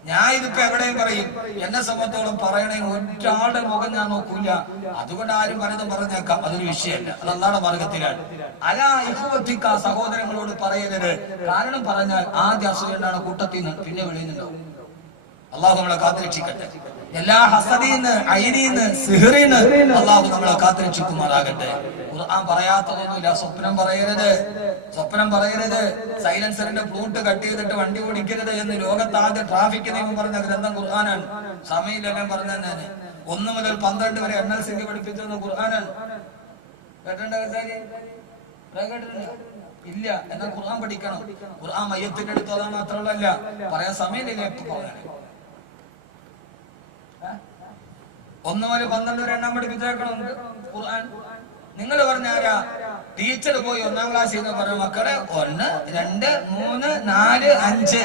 ഞാൻ ഇതിപ്പോ എവിടെയും പറയും. എന്നെ സംബന്ധിച്ചോളം പറയണേ ഒരാളുടെ മുഖം ഞാൻ നോക്കൂല. അതുകൊണ്ട് ആരും പലതും പറഞ്ഞേക്കാം, അതൊരു വിഷയമല്ല. അത് അല്ലാഹുവിന്റെ മാർഗ്ഗത്തിലാണ്. അലാ ഇഖ്വതിക, സഹോദരങ്ങളോട് പറയരുത്. കാരണം പറഞ്ഞാൽ ആദ്യ അസൂയണ്ടാണ് കൂട്ടത്തിൽ നിന്ന്, പിന്നെ വെളിയുന്നുണ്ടാവും. അള്ളാഹു നമ്മളെ കാത്തുരക്ഷിക്കട്ടെ. എല്ലാ ഹസദീന്ന്, ഐനീന്ന്, സിഹ്റീന്ന് അള്ളാഹു നമ്മളെ കാത്തുരക്ഷിക്കുമാറാകട്ടെ. ഖുർആൻ പറയാത്തതൊന്നുമില്ല. സ്വപ്നം പറയരുത്, സ്വപ്നം പറയരുത്. സൈലൻസറിന്റെ ഫ്ലൂട്ട് കട്ട് ചെയ്തിട്ട് വണ്ടി ഓടിക്കരുത് എന്ന് ലോകത്താദ്യ ട്രാഫിക് നിയമം പറഞ്ഞ ഗ്രന്ഥം ഖുർആനാണ്. സമയമെല്ലാം പറഞ്ഞ 1 മുതൽ 12 വരെ NLC പഠിപ്പിച്ചത് ഖുർആനാണ്. കേട്ടിട്ടുണ്ടോ? ഇല്ല. എന്നാൽ ഖുർആൻ പഠിക്കണം. ഖുർആൻ മയ്യത്തിന്റെ അടുത്ത് അതാണ് മാത്രമല്ല, പറയാൻ സമയമില്ല. എപ്പോ പറയാൻ 1 മുതൽ 12 വരെ എണ്ണം പഠിപ്പിച്ചേക്കണം ഖുർആൻ. നിങ്ങൾ പറഞ്ഞാരാ? ടീച്ചർ പോയി 1ാം ക്ലാസ്സിൽ നിന്ന് പറഞ്ഞു മക്കളെ 1, 2, 3, 4, 5, 6,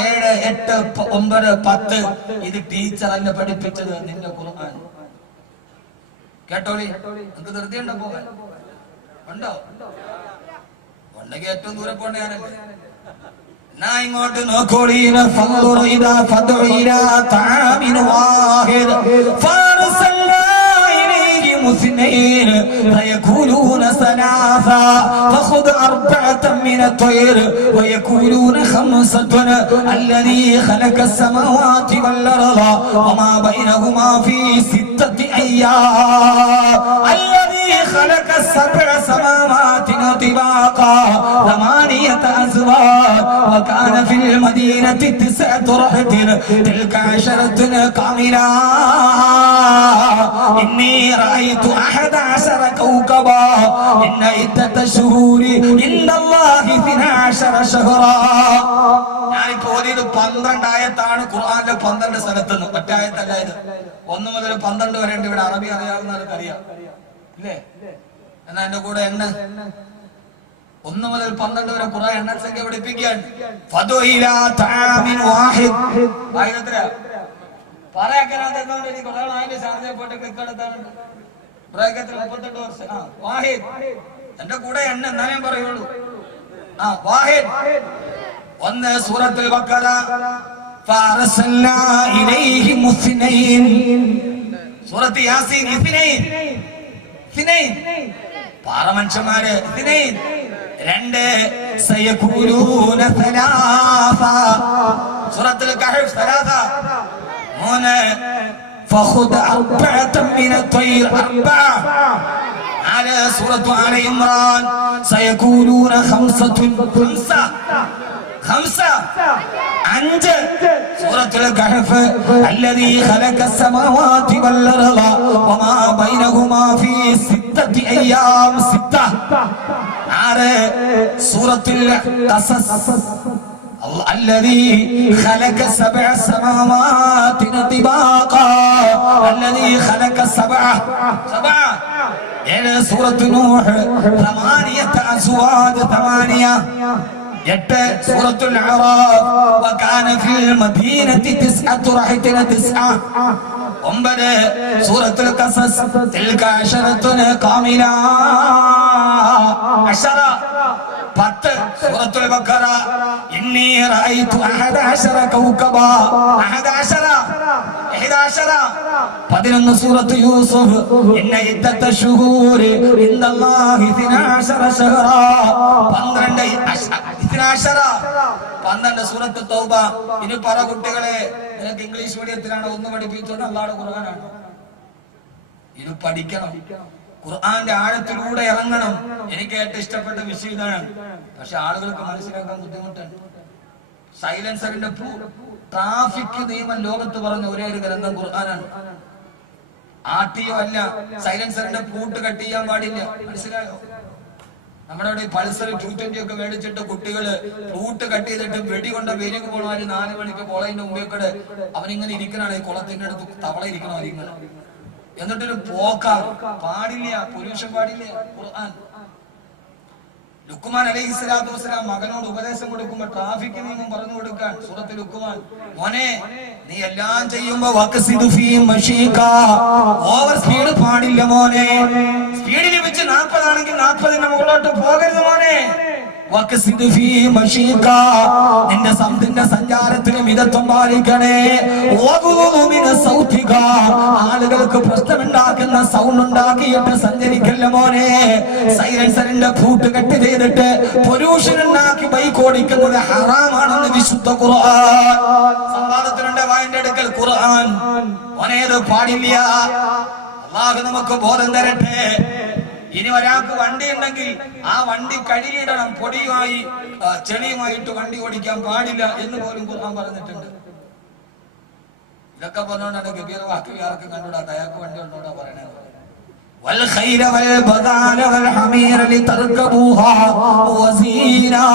7, 8, 9, 10. ഇത് ടീച്ചർ അല്ല പഠിപ്പിച്ചത്, നിന്റെ ഖുർആൻ. കേട്ടോളി. നമുക്ക് ധൃതിയുണ്ടോ പോകാൻ? ഉണ്ടോ? ഉണ്ടെങ്കിൽ ഏറ്റവും ദൂരെ പോകേണ്ട ഞാനല്ലേ. എന്നാ ഇങ്ങോട്ട് നോക്കോളീന اثنين فيكونون ثلاثة فخذ 4 من الطير ويكونون 5 الذي خلق السماوات والأرض وما بينهما في 6 أيام الذي خلق 7 سماوات طباقا 8 أزواج وكان في المدينة 9 رهط تلك 10 كاملة إني رأيت 11 كوكبا إن عدة الشهور عند الله 12 شهرا. ഞാനിപ്പോ ഓതിയത് 12 ആയത്താണ് ഖുർആനിലെ 12 സ്ഥലത്ത് നിന്ന്. മറ്റേ ആയത്തല്ല ഇത്. 1 മുതൽ 12 വരെ ഉണ്ട്. ഇവിടെ അറബി അറിയാവുന്നവർക്ക് അറിയാം ഇല്ലേ? എന്നാ എന്റെ കൂടെ എണ്ണ 1 മുതൽ 12 വരെ ഖുർആൻ എണ്ണ സംഖ്യ പഠിപ്പിക്കുകയാണ്. ഫദുഇലാ തആമിൻ വാഹിദ്. ആയത്ര പറയാക്കനാതെ എനിക്ക് കുറെ അതിന്റെ ചാർജ് പോയിട്ട് ക്ലിക്ക് എടുത്താണ്. ബ്രാക്കറ്റിൽ 38 വർഷം. വാഹിദ് എന്റെ കൂടെ എണ്ണ എന്നാലേ പറയുള്ളൂ. വാഹിദ്. 1 സൂറത്തുൽ ബഖറ ഫഅർസൽനാ ഇലൈഹിം ഇസ്നൈൻ. സൂറത്ത് യാസീൻ ഇസ്നൈൻ. പാറമനുഷ്യന്മാര് ഇസ്നൈൻ. 2 സയഖൂലൂന സലാസ. സൂറത്തുൽ കഹ്ഫ് 3. 3 فخذ 4 من الطير 4. على سورة آل عمران سيكونون 5. 5. 5. 5. سورة സൂറത്തുൽ കഹ്ഫ് അല്ലദീ ഖലഖസ് സമാവാതി വൽ അർള വമാ ബൈനഹുമാ ഫീ സിത്തത്തി അയ്യാം സിത്ത. സൂറത്തുൽ ഖസസ് الذي خلق سبع سماوات طباقا الذي خلق سبع سورة نوح ثمانية أزواج ثمانية سورة الأعراف وكان في المدينة 9 رحتنا 9 سورة القصص تلك 10 كاملة 10 സൂറത്തുൽ ബഖറ ഇന്നി റഅയ്തു 11 കൗകബ 11 സൂറത്ത് യൂസുഫ് ഇന്ന ഇദ്ദത ശുഹൂരി ഇൻദല്ലാഹി 12 ശഹറ 12 സൂറത്ത് തൗബ. ഇനി പറ കുട്ടികളെ, നിനക്ക് ഇംഗ്ലീഷ് മീഡിയത്തിലാണ് ഒന്ന് പഠിപ്പിച്ചത് അല്ലാഹുവിന്റെ ഖുർആനാണ്. ഇത് പഠിക്കണം, ഖുർആന്റെ ആഴത്തിലൂടെ ഇറങ്ങണം. എനിക്ക് ഏറ്റവും ഇഷ്ടപ്പെട്ട വിഷയം ഇതാണ്. പക്ഷെ ആളുകൾക്ക് മനസ്സിലാക്കാൻ ബുദ്ധിമുട്ടാണ്. സൈലൻസറിന്റെ ട്രാഫിക് നിയമം ലോകത്ത് പറഞ്ഞ ഒരേ ഒരു ഗ്രന്ഥം ഖുർആനാണ്. ആട്ടിയോ അല്ല, സൈലൻസറിന്റെ പൂട്ട് കട്ട് ചെയ്യാൻ പാടില്ല. മനസ്സിലായോ? നമ്മുടെ അവിടെ പൾസർ 220 ഒക്കെ മേടിച്ചിട്ട് കുട്ടികള് പൂട്ട് കട്ട് ചെയ്തിട്ട് വെടികൊണ്ട വെരിക്ക് പോണവര് 4 മണിക്ക് കോളേജിന്റെ മുമ്പേ കൂടെ അവനിങ്ങനെ ഇരിക്കണാണ്. ഈ കുളത്തിന്റെ അടുത്ത് തവള ഇരിക്കണോ ഇങ്ങനെ, എന്നിട്ടൊരു പോക്ക പാടില്ല, പൊല്യൂഷൻ പാടില്ല. ഖുർആൻ ലുക്മാൻ അലൈഹിസ്സലാത്തു വസ്സലാം മകനോട് ഉപദേശം കൊടുക്കുമ്പോ ട്രാഫിക് നിയമം പറഞ്ഞു കൊടുക്കാൻ സൂറത്തുൽ ലുക്മാൻ, മോനെ നീ എല്ലാം ചെയ്യുമ്പോ ഓവർ സ്പീഡ് പാടില്ല മോനെ. സ്പീഡിൽ വെച്ച് 40 ആണെങ്കിൽ 40 മുകളിലോട്ട് പോകരുത് മോനെ. നിന്റെ സൗണ്ടിന്റെ സഞ്ചാരത്തിന് മിതത്വം പാലിക്കണേ. ആളുകൾക്ക് പ്രശ്നമുണ്ടാക്കുന്ന സൗണ്ട് ഉണ്ടാക്കിയിട്ട് സഞ്ചരിക്കല്ല മോനെ. സൈലൻസറിന്റെ പൂട്ട് കെട്ട് ചെയ്തിട്ട് പൊല്യൂഷൻ ഉണ്ടാക്കി ബൈക്ക് ഓടിക്കുന്നത് ഹറാമാണെന്ന് വിശുദ്ധ ഖുർആൻ. സംവാദത്തിനുണ്ട് വായന്റെ അടുക്കൽ ഖുർആൻ. മോനേത് പാടില്ല. അല്ലാഹു നമുക്ക് ബോധം തരട്ടെ. ഇനി ഒരാൾക്ക് വണ്ടി ഉണ്ടെങ്കിൽ ആ വണ്ടി കഴുകിയിടണം. പൊടിയുമായി ചെളിയുമായിട്ട് വണ്ടി ഓടിക്കാൻ പാടില്ല എന്ന് പോലും ഖുർആൻ പറഞ്ഞിട്ടുണ്ട്. ഇതൊക്കെ പറഞ്ഞുകൊണ്ടാണ് ഗബീർ വാക്ക് ആർക്ക് കണ്ടുകൂടാ, അയാൾക്ക് വണ്ടി ഉണ്ടോടാ പറയണത്. والخيل والبغال والحمير لتركبوها وزينا.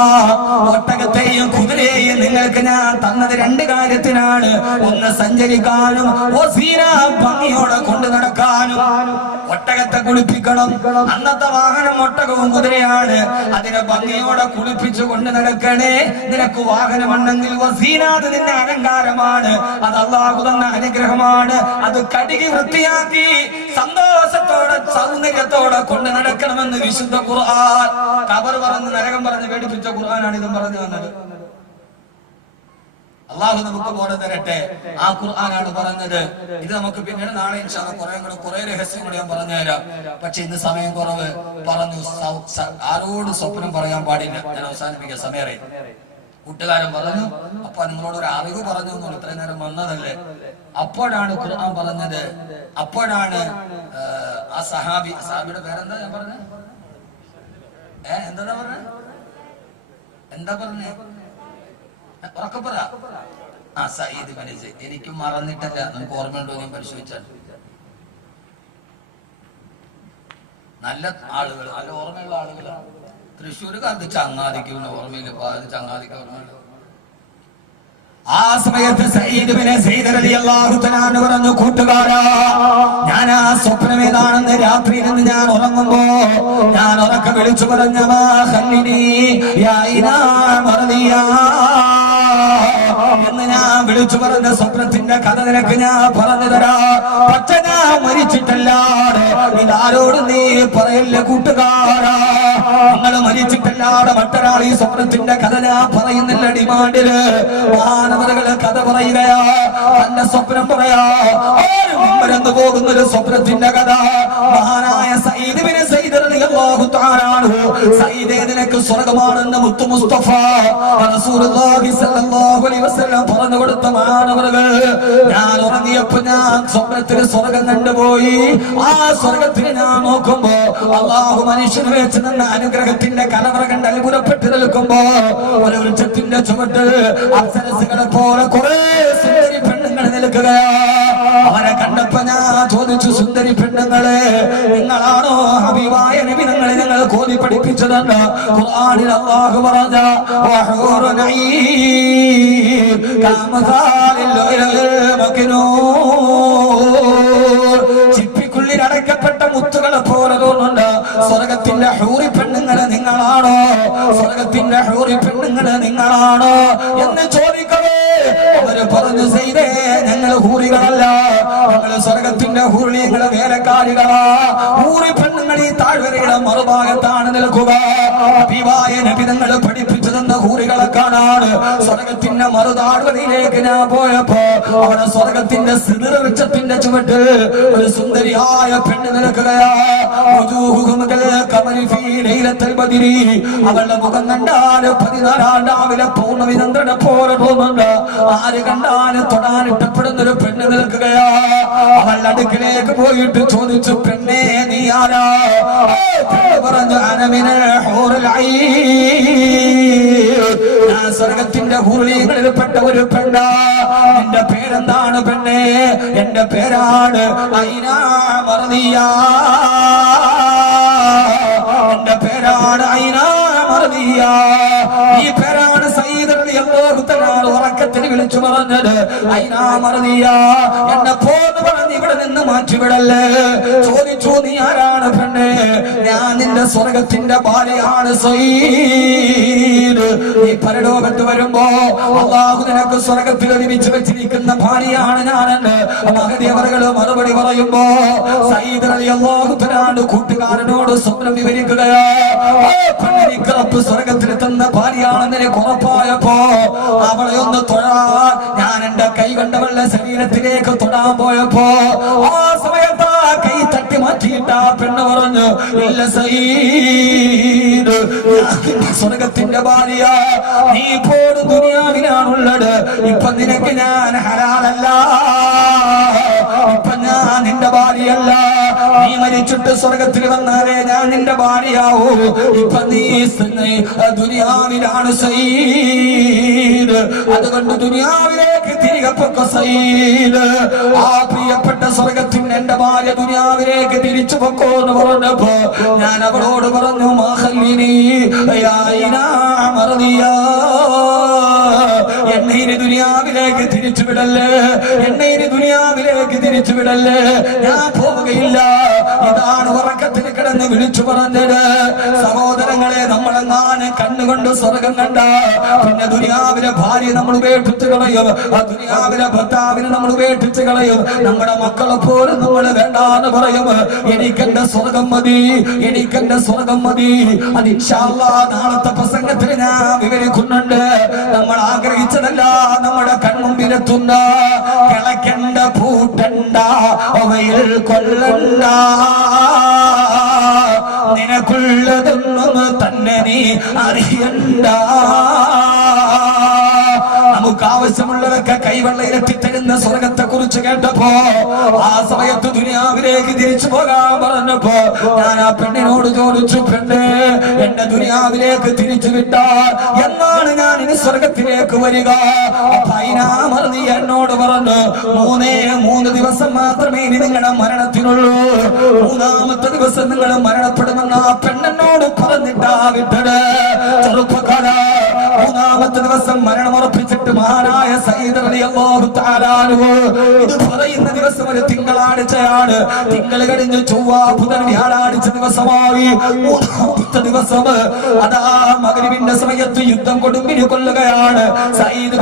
ഒട്ടകത്തെയും കുതിരയെയും നിങ്ങൾക്ക് ഞാൻ തന്നത് 2 കാര്യത്തിനാണ്. ഒന്ന് സഞ്ചരിക്കാനും ഭംഗിയോടെ കൊണ്ടു നടക്കാനും. ഒട്ടകത്തെ കുളിപ്പിക്കണം. അന്നത്തെ വാഹനം ഒട്ടകവും കുതിരയാണ്. അതിനെ ഭംഗിയോടെ കുളിപ്പിച്ചു കൊണ്ട് നടക്കണേ. നിനക്ക് വാഹനമുണ്ടെങ്കിൽ വസീനാത് നിന്റെ അലങ്കാരമാണ്. അത് അല്ലാഹു തന്ന അനുഗ്രഹമാണ്. അത് കഴുകി വൃത്തിയാക്കി സന്തോഷത്തോടെ സൗന്ദര്യത്തോടെ കൊണ്ട് നടക്കണമെന്ന് വിശുദ്ധ ഖുർആൻ. ഖബർ പറഞ്ഞ് നരകം പറഞ്ഞ് പേടിപ്പിച്ച ഖുർആനാണ് ഇതും പറഞ്ഞു തന്നത്. അള്ളാഹു നമുക്ക് ബോധം തരട്ടെ. ആ ഖുർആനാണ് പറഞ്ഞത്. ഇത് നമുക്ക് പിന്നീട് നാളെ ഇൻഷാ അല്ലാഹ് കുറെ രഹസ്യങ്ങൾ ഞാൻ പറഞ്ഞുതരാം. പക്ഷെ ഇന്ന് സമയം കുറവ് പറഞ്ഞു. ആരോട് സ്വപ്നം പറയാൻ പാടില്ല. ഞാൻ അവസാനിപ്പിക്കാൻ സമയം. കൂട്ടുകാരൻ പറഞ്ഞു, അപ്പൊ നിങ്ങളോട് ഒരു അറിവ് പറഞ്ഞു എന്നോട് ഇത്രയും നേരം വന്നതല്ലേ. അപ്പോഴാണ് ഖുർആൻ പറഞ്ഞത്. അപ്പോഴാണ് ആ സഹാബിയുടെ പേരെന്താ ഞാൻ പറഞ്ഞ എന്താ പറഞ്ഞേ ഉറക്കപ്പറ. ആ സയ്യിദ് ഇബ്നു സയ്യിദ്. എനിക്കും മറന്നിട്ടല്ല, നമുക്ക് ഓർമ്മയുണ്ടോ ഞാൻ പരിശോധിച്ചാൽ. നല്ല ആളുകൾ, നല്ല ഓർമ്മയുള്ള ആളുകളാണ്. തൃശ്ശൂർക്കാർക്ക് ചങ്ങാതിക്ക് ഓർമ്മയില്ല, ചങ്ങാതിക്ക് ഓർമ്മയില്ല. ആ സമയത്ത് സയ്യിദ് ഇബ്നു സയ്യിദ് റളിയല്ലാഹു തആല അൻഹു പറഞ്ഞു, കൂട്ടുകാരാ, ഞാൻ ആ സ്വപ്നം ഏതാണെന്ന് രാത്രിയിൽ നിന്ന് ഞാൻ ഉറങ്ങുമ്പോ ഞാൻ ഉറക്കെ വിളിച്ചു പറഞ്ഞ എന്ന് ഞാൻ വിളിച്ചു പറഞ്ഞ സ്വപ്നത്തിന്റെ കഥ നിനക്ക് ഞാൻ പറഞ്ഞു തരാം. പക്ഷെ ഞാൻ മരിച്ചിട്ടല്ലാതെ ഇതാരോട് നീ പറയല്ലേ കൂട്ടുകാരാ. നിങ്ങൾ മരിച്ചിട്ടല്ലാതെ മറ്റൊരാൾ ഈ സ്വപ്നത്തിന്റെ കഥ ഞാൻ പറയുന്നില്ല. ഡിമാൻഡില് മാനവരകള് കഥ പറയുകയാ, തന്റെ സ്വപ്നം പറയാ. മരന്നു പോകുന്ന ഒരു സ്വപ്നത്തിന്റെ കഥ മഹാനായ സയ്യിദ് ഇബ്നു സയ്യിദ് റളിയല്ലാഹു തആല അൻഹു സയ്യിദേ നിനക്ക് സ്വർഗമാണെന്ന് മുത്തു മുസ്തഫ റസൂലുള്ളാഹി സ്വല്ലല്ലാഹു അലൈഹി വസല്ലം പറഞ്ഞു കൊടുത്ത മാനവറുകൾ. ഞാൻ ഉറങ്ങിയപ്പോ ഞാൻ സ്വപ്നത്തിൽ സ്വർഗം കണ്ടുപോയി. ആ സ്വർഗത്തിൽ ഞാൻ നോക്കുമ്പോ അള്ളാഹു മനുഷ്യന് വെച്ച് നിന്ന അനുഗ്രഹത്തിന്റെ കലവറ കണ്ട് അത്ഭുതപ്പെട്ട് നിൽക്കുമ്പോ ഒരു വൃക്ഷത്തിന്റെ ചുവട്ടിൽ അപ്സരസുകളെ പോലെ കുറെ സുന്ദരി പെണ്ണുങ്ങൾ നിൽക്കുകയാ. അവരെ കണ്ടപ്പോ ഞാൻ ചോദിച്ചു, സുന്ദരി പെണ്ണുങ്ങളെ നിങ്ങളാണോ ഹബീബായ നബി നിങ്ങളെ ഞങ്ങൾ കോതി പഠിപ്പിച്ചതെന്ന് ഖുർആനിൽ അല്ലാഹു പറഞ്ഞ വഹൂറുൻ അഈൻ കമസാലിൽ മക്നൂൻ. ചിപ്പിക്കുള്ളിൽ അടയ്ക്കപ്പെട്ട മുത്തുകളെ പോലെ തോന്നുന്നുണ്ട്. സ്വർഗത്തിന്റെ ഹൂറി പെണ്ണുങ്ങളെ നിങ്ങളാണോ? സ്വർഗത്തിന്റെ ഹൂറി പെണ്ണുങ്ങളെ നിങ്ങളാണോ എന്ന് ചോദിക്കവേ അവര് പറഞ്ഞു, സയ്യിദേ ഞങ്ങൾ ഹൂറികളല്ല, ഞങ്ങള് സ്വർഗത്തിന്റെ ഹൂറി, ഞങ്ങളെ വേലക്കാരികളാ. ഹൂറി പെണ്ണുങ്ങൾ ഈ താഴ്വരയുടെ മറുഭാഗത്താണ് നിൽക്കുക. ഹബീബായ നബി നിങ്ങൾ പഠിപ്പിച്ചു തന്ന ഹൂറികളെ കാണാണ്. സ്വർഗത്തിന്റെ മറുതാഴ്വരയിലേക്ക് ഞാൻ പോയപ്പോ അവിടെ സ്വർഗത്തിന്റെ സിദ്ർ വൃക്ഷത്തിന്റെ ചുവട്ടിൽ ഒരു സുന്ദരിയായ പെണ്ണ് നിൽക്കുകയാ. അവളുടെ മുഖം കണ്ടാല് 14 രാവിലെ പൗർണമി ചന്ദ്രനെ പോലെ തോന്നുന്നുണ്ട്. ആര് കണ്ടാലും തൊടാൻ ഇഷ്ടപ്പെടുന്ന ഒരു പെണ്ണ് നിൽക്കുകയാ. അവളുടെ അടുക്കിലേക്ക് പോയിട്ട് ചോദിച്ചു, പെണ്ണേ നീ ആരാ? പറഞ്ഞു, അനമിനൽ ഹൂറുൽ ഐൻ, ഞാൻ സ്വർഗത്തിന്റെ ഹൂറികളിൽപ്പെട്ട ഒരു പെണ്ണാ. എന്റെ പേരെന്താണ് പെണ്ണേ? എന്റെ പേരാണ് ഐനാ മർദിയ. എന്റെ പേരാണ് ഐനാ മർദിയ. ഈ പേരാണ് സയ്യിദ് റളിയല്ലാഹു തആല ഉറക്കത്തിൽ വിളിച്ചു പറഞ്ഞത്. ഐനാ മർദിയ, എന്നെ പോന്ന് പറഞ്ഞ് ഇവിടെ നിന്ന് മാറ്റിവിടല്ലേ. ചോദിച്ചു, നീ ആരാണ് പെണ്ണേ? ഞാൻ നിന്റെ സ്വർഗത്തിന്റെ ഭാര്യയാണ് സയ്യിദ്. നീ പരലോകത്ത് വരുമ്പോ അല്ലാഹു നിനക്ക് സ്വർഗത്തിൽ ഒരുമിച്ച് വെച്ചിരിക്കുന്ന ഭാര്യയാണ് ഞാനെന്ന് മഹദി അവറുകൾ മറുപടി പറയുമ്പോ സയ്യിദ് റളിയല്ലാഹു തആല കൂട്ടുകാരനോട് സ്വപ്നം വിവരിക്കുകയാ. സ്വർഗത്തിൽ തന്ന ഭാര്യയാണെന്ന് എനിക്ക് ഉറപ്പായപ്പോ അവളെ ഒന്ന് തൊഴാൻ ഞാൻ എന്റെ കൈ കണ്ടവളുടെ ശരീരത്തിലേക്ക് തൊടാൻ പോയപ്പോ ആ സമയത്ത് കൈ തട്ടി മാറ്റിയിട്ട് ആ പെണ്ണ് പറഞ്ഞു, ഇല്ല സയ്യിദ്, സ്വർഗത്തിന്റെ ഭാര്യ നീ ഇപ്പോൾ ദുനിയാവിലാണുള്ളത്. ഇപ്പൊ നിനക്ക് ഞാൻ ഹലാലല്ല, ഇപ്പൊ ഞാൻ നിന്റെ ഭാര്യയല്ല. നീ മരിച്ചിട്ട് സ്വർഗത്തിൽ വന്നാലേ ഞാൻ നിന്റെ ഭാര്യയാവൂ. ഇപ്പൊ നീ ദുനിയാവിലാണ് സയ്യിദ്. അതുകൊണ്ട് ദുനിയാവിലേക്ക് തിരികെ പൊക്ക സയ്യിദ്. ആ പ്രിയപ്പെട്ട സ്വർഗത്തിന് എന്റെ ഭാര്യ ദുനിയാവിലേക്ക് തിരിച്ചു പൊക്കോ എന്ന് പറഞ്ഞപ്പോ ഞാൻ അവളോട് പറഞ്ഞു, മാഖല്ലിനി യാ ഐനാ മർദിയ, എന്നെ ഇനി ദുനിയാവിലേക്ക് തിരിച്ചുവിടല്ലേ, എന്നെ ഇനി ദുനിയാവിലേക്ക് തിരിച്ചുവിടല്ലേ, ഞാൻ പോവുകയില്ല. ഇതാണ് ഉറക്കത്തിൽ കിടന്ന് വിളിച്ചു പറഞ്ഞത്. സഹോദരങ്ങളെ, നമ്മളെങ്ങാനും കണ്ണുകൊണ്ട് സ്വർഗം കണ്ട പിന്നെ ദുനിയാവിലെ ഭാര്യ നമ്മൾ ഉപേക്ഷിച്ച് കളയും, ആ ദുനിയാവിലെ ഭർത്താവിനെ നമ്മൾ ഉപേക്ഷിച്ച് കളയും. നമ്മുടെ മക്കളെ പോലും നമ്മൾ വേണ്ടാന്ന് പറയും. എനിക്കെന്റെ സ്വർഗം മതി, എനിക്കെന്റെ സ്വർഗം മതി. അത് ഇൻഷാ അല്ലാഹ് നാളത്തെ പ്രസംഗത്തിൽ ഞാൻ വിവരിക്കുന്നുണ്ട്. നമ്മൾ ആഗ്രഹിച്ചതല്ല നമ്മുടെ കൺമുമ്പിലെത്തുന്ന കിളക്കണ്ട പൂട്ടണ്ട അവയിൽ കൊള്ളണ്ട, നിനക്കുള്ളതൊന്നും തന്നെ നീ അറിയണ്ട. നമുക്ക് ആവശ്യമുള്ളതൊക്കെ കൈവെള്ളയിലെത്തി തരുന്ന സ്വർഗത്തെ കുറിച്ച് കേട്ടപ്പോ ആ സമയത്ത് ദുനിയാവിലേക്ക് തിരിച്ചു പോകാൻ പറഞ്ഞപ്പോ ഞാൻ ആ പെണ്ണിനോട് ചോദിച്ചു, പെണ്ണ് എന്റെ ദുനിയാവിലേക്ക് തിരിച്ചു വിട്ടാൽ എന്നാണ് ഞാൻ ഇനി സ്വർഗത്തിലേക്ക് വരിക? മർദി എന്നോട് പറഞ്ഞു, 3 ദിവസം മാത്രമേ ഇനി നിങ്ങളുടെ മരണത്തിനുള്ളൂ. 3ാമത്തെ ദിവസം നിങ്ങൾ മരണപ്പെടുമെന്ന് ആ പെണ്ണെന്നോട് പറഞ്ഞിട്ടാ വിട്ടത്. ചെറുപ്പക്കാര, 3ാമത്തെ ദിവസം മരണമുറപ്പിച്ചിട്ട് മഹാനായ സയ്യിദ് റളിയല്ലാഹു തആല അൻഹു ഇത് പറയുന്ന ദിവസം ഒരു തിങ്കളാഴ്ചയാണ്. തിങ്കൾ കഴിഞ്ഞ് ചൊവ്വ, ബുധൻ, വ്യാഴാഴ്ച ദിവസമായി 3ാമത്തെ ദിവസം അതാ മഗ്രിബിന്റെ സമയത്ത് യുദ്ധം കൊടുമ്പിരി കൊല്ലുകയാണ്. സയ്യിദ്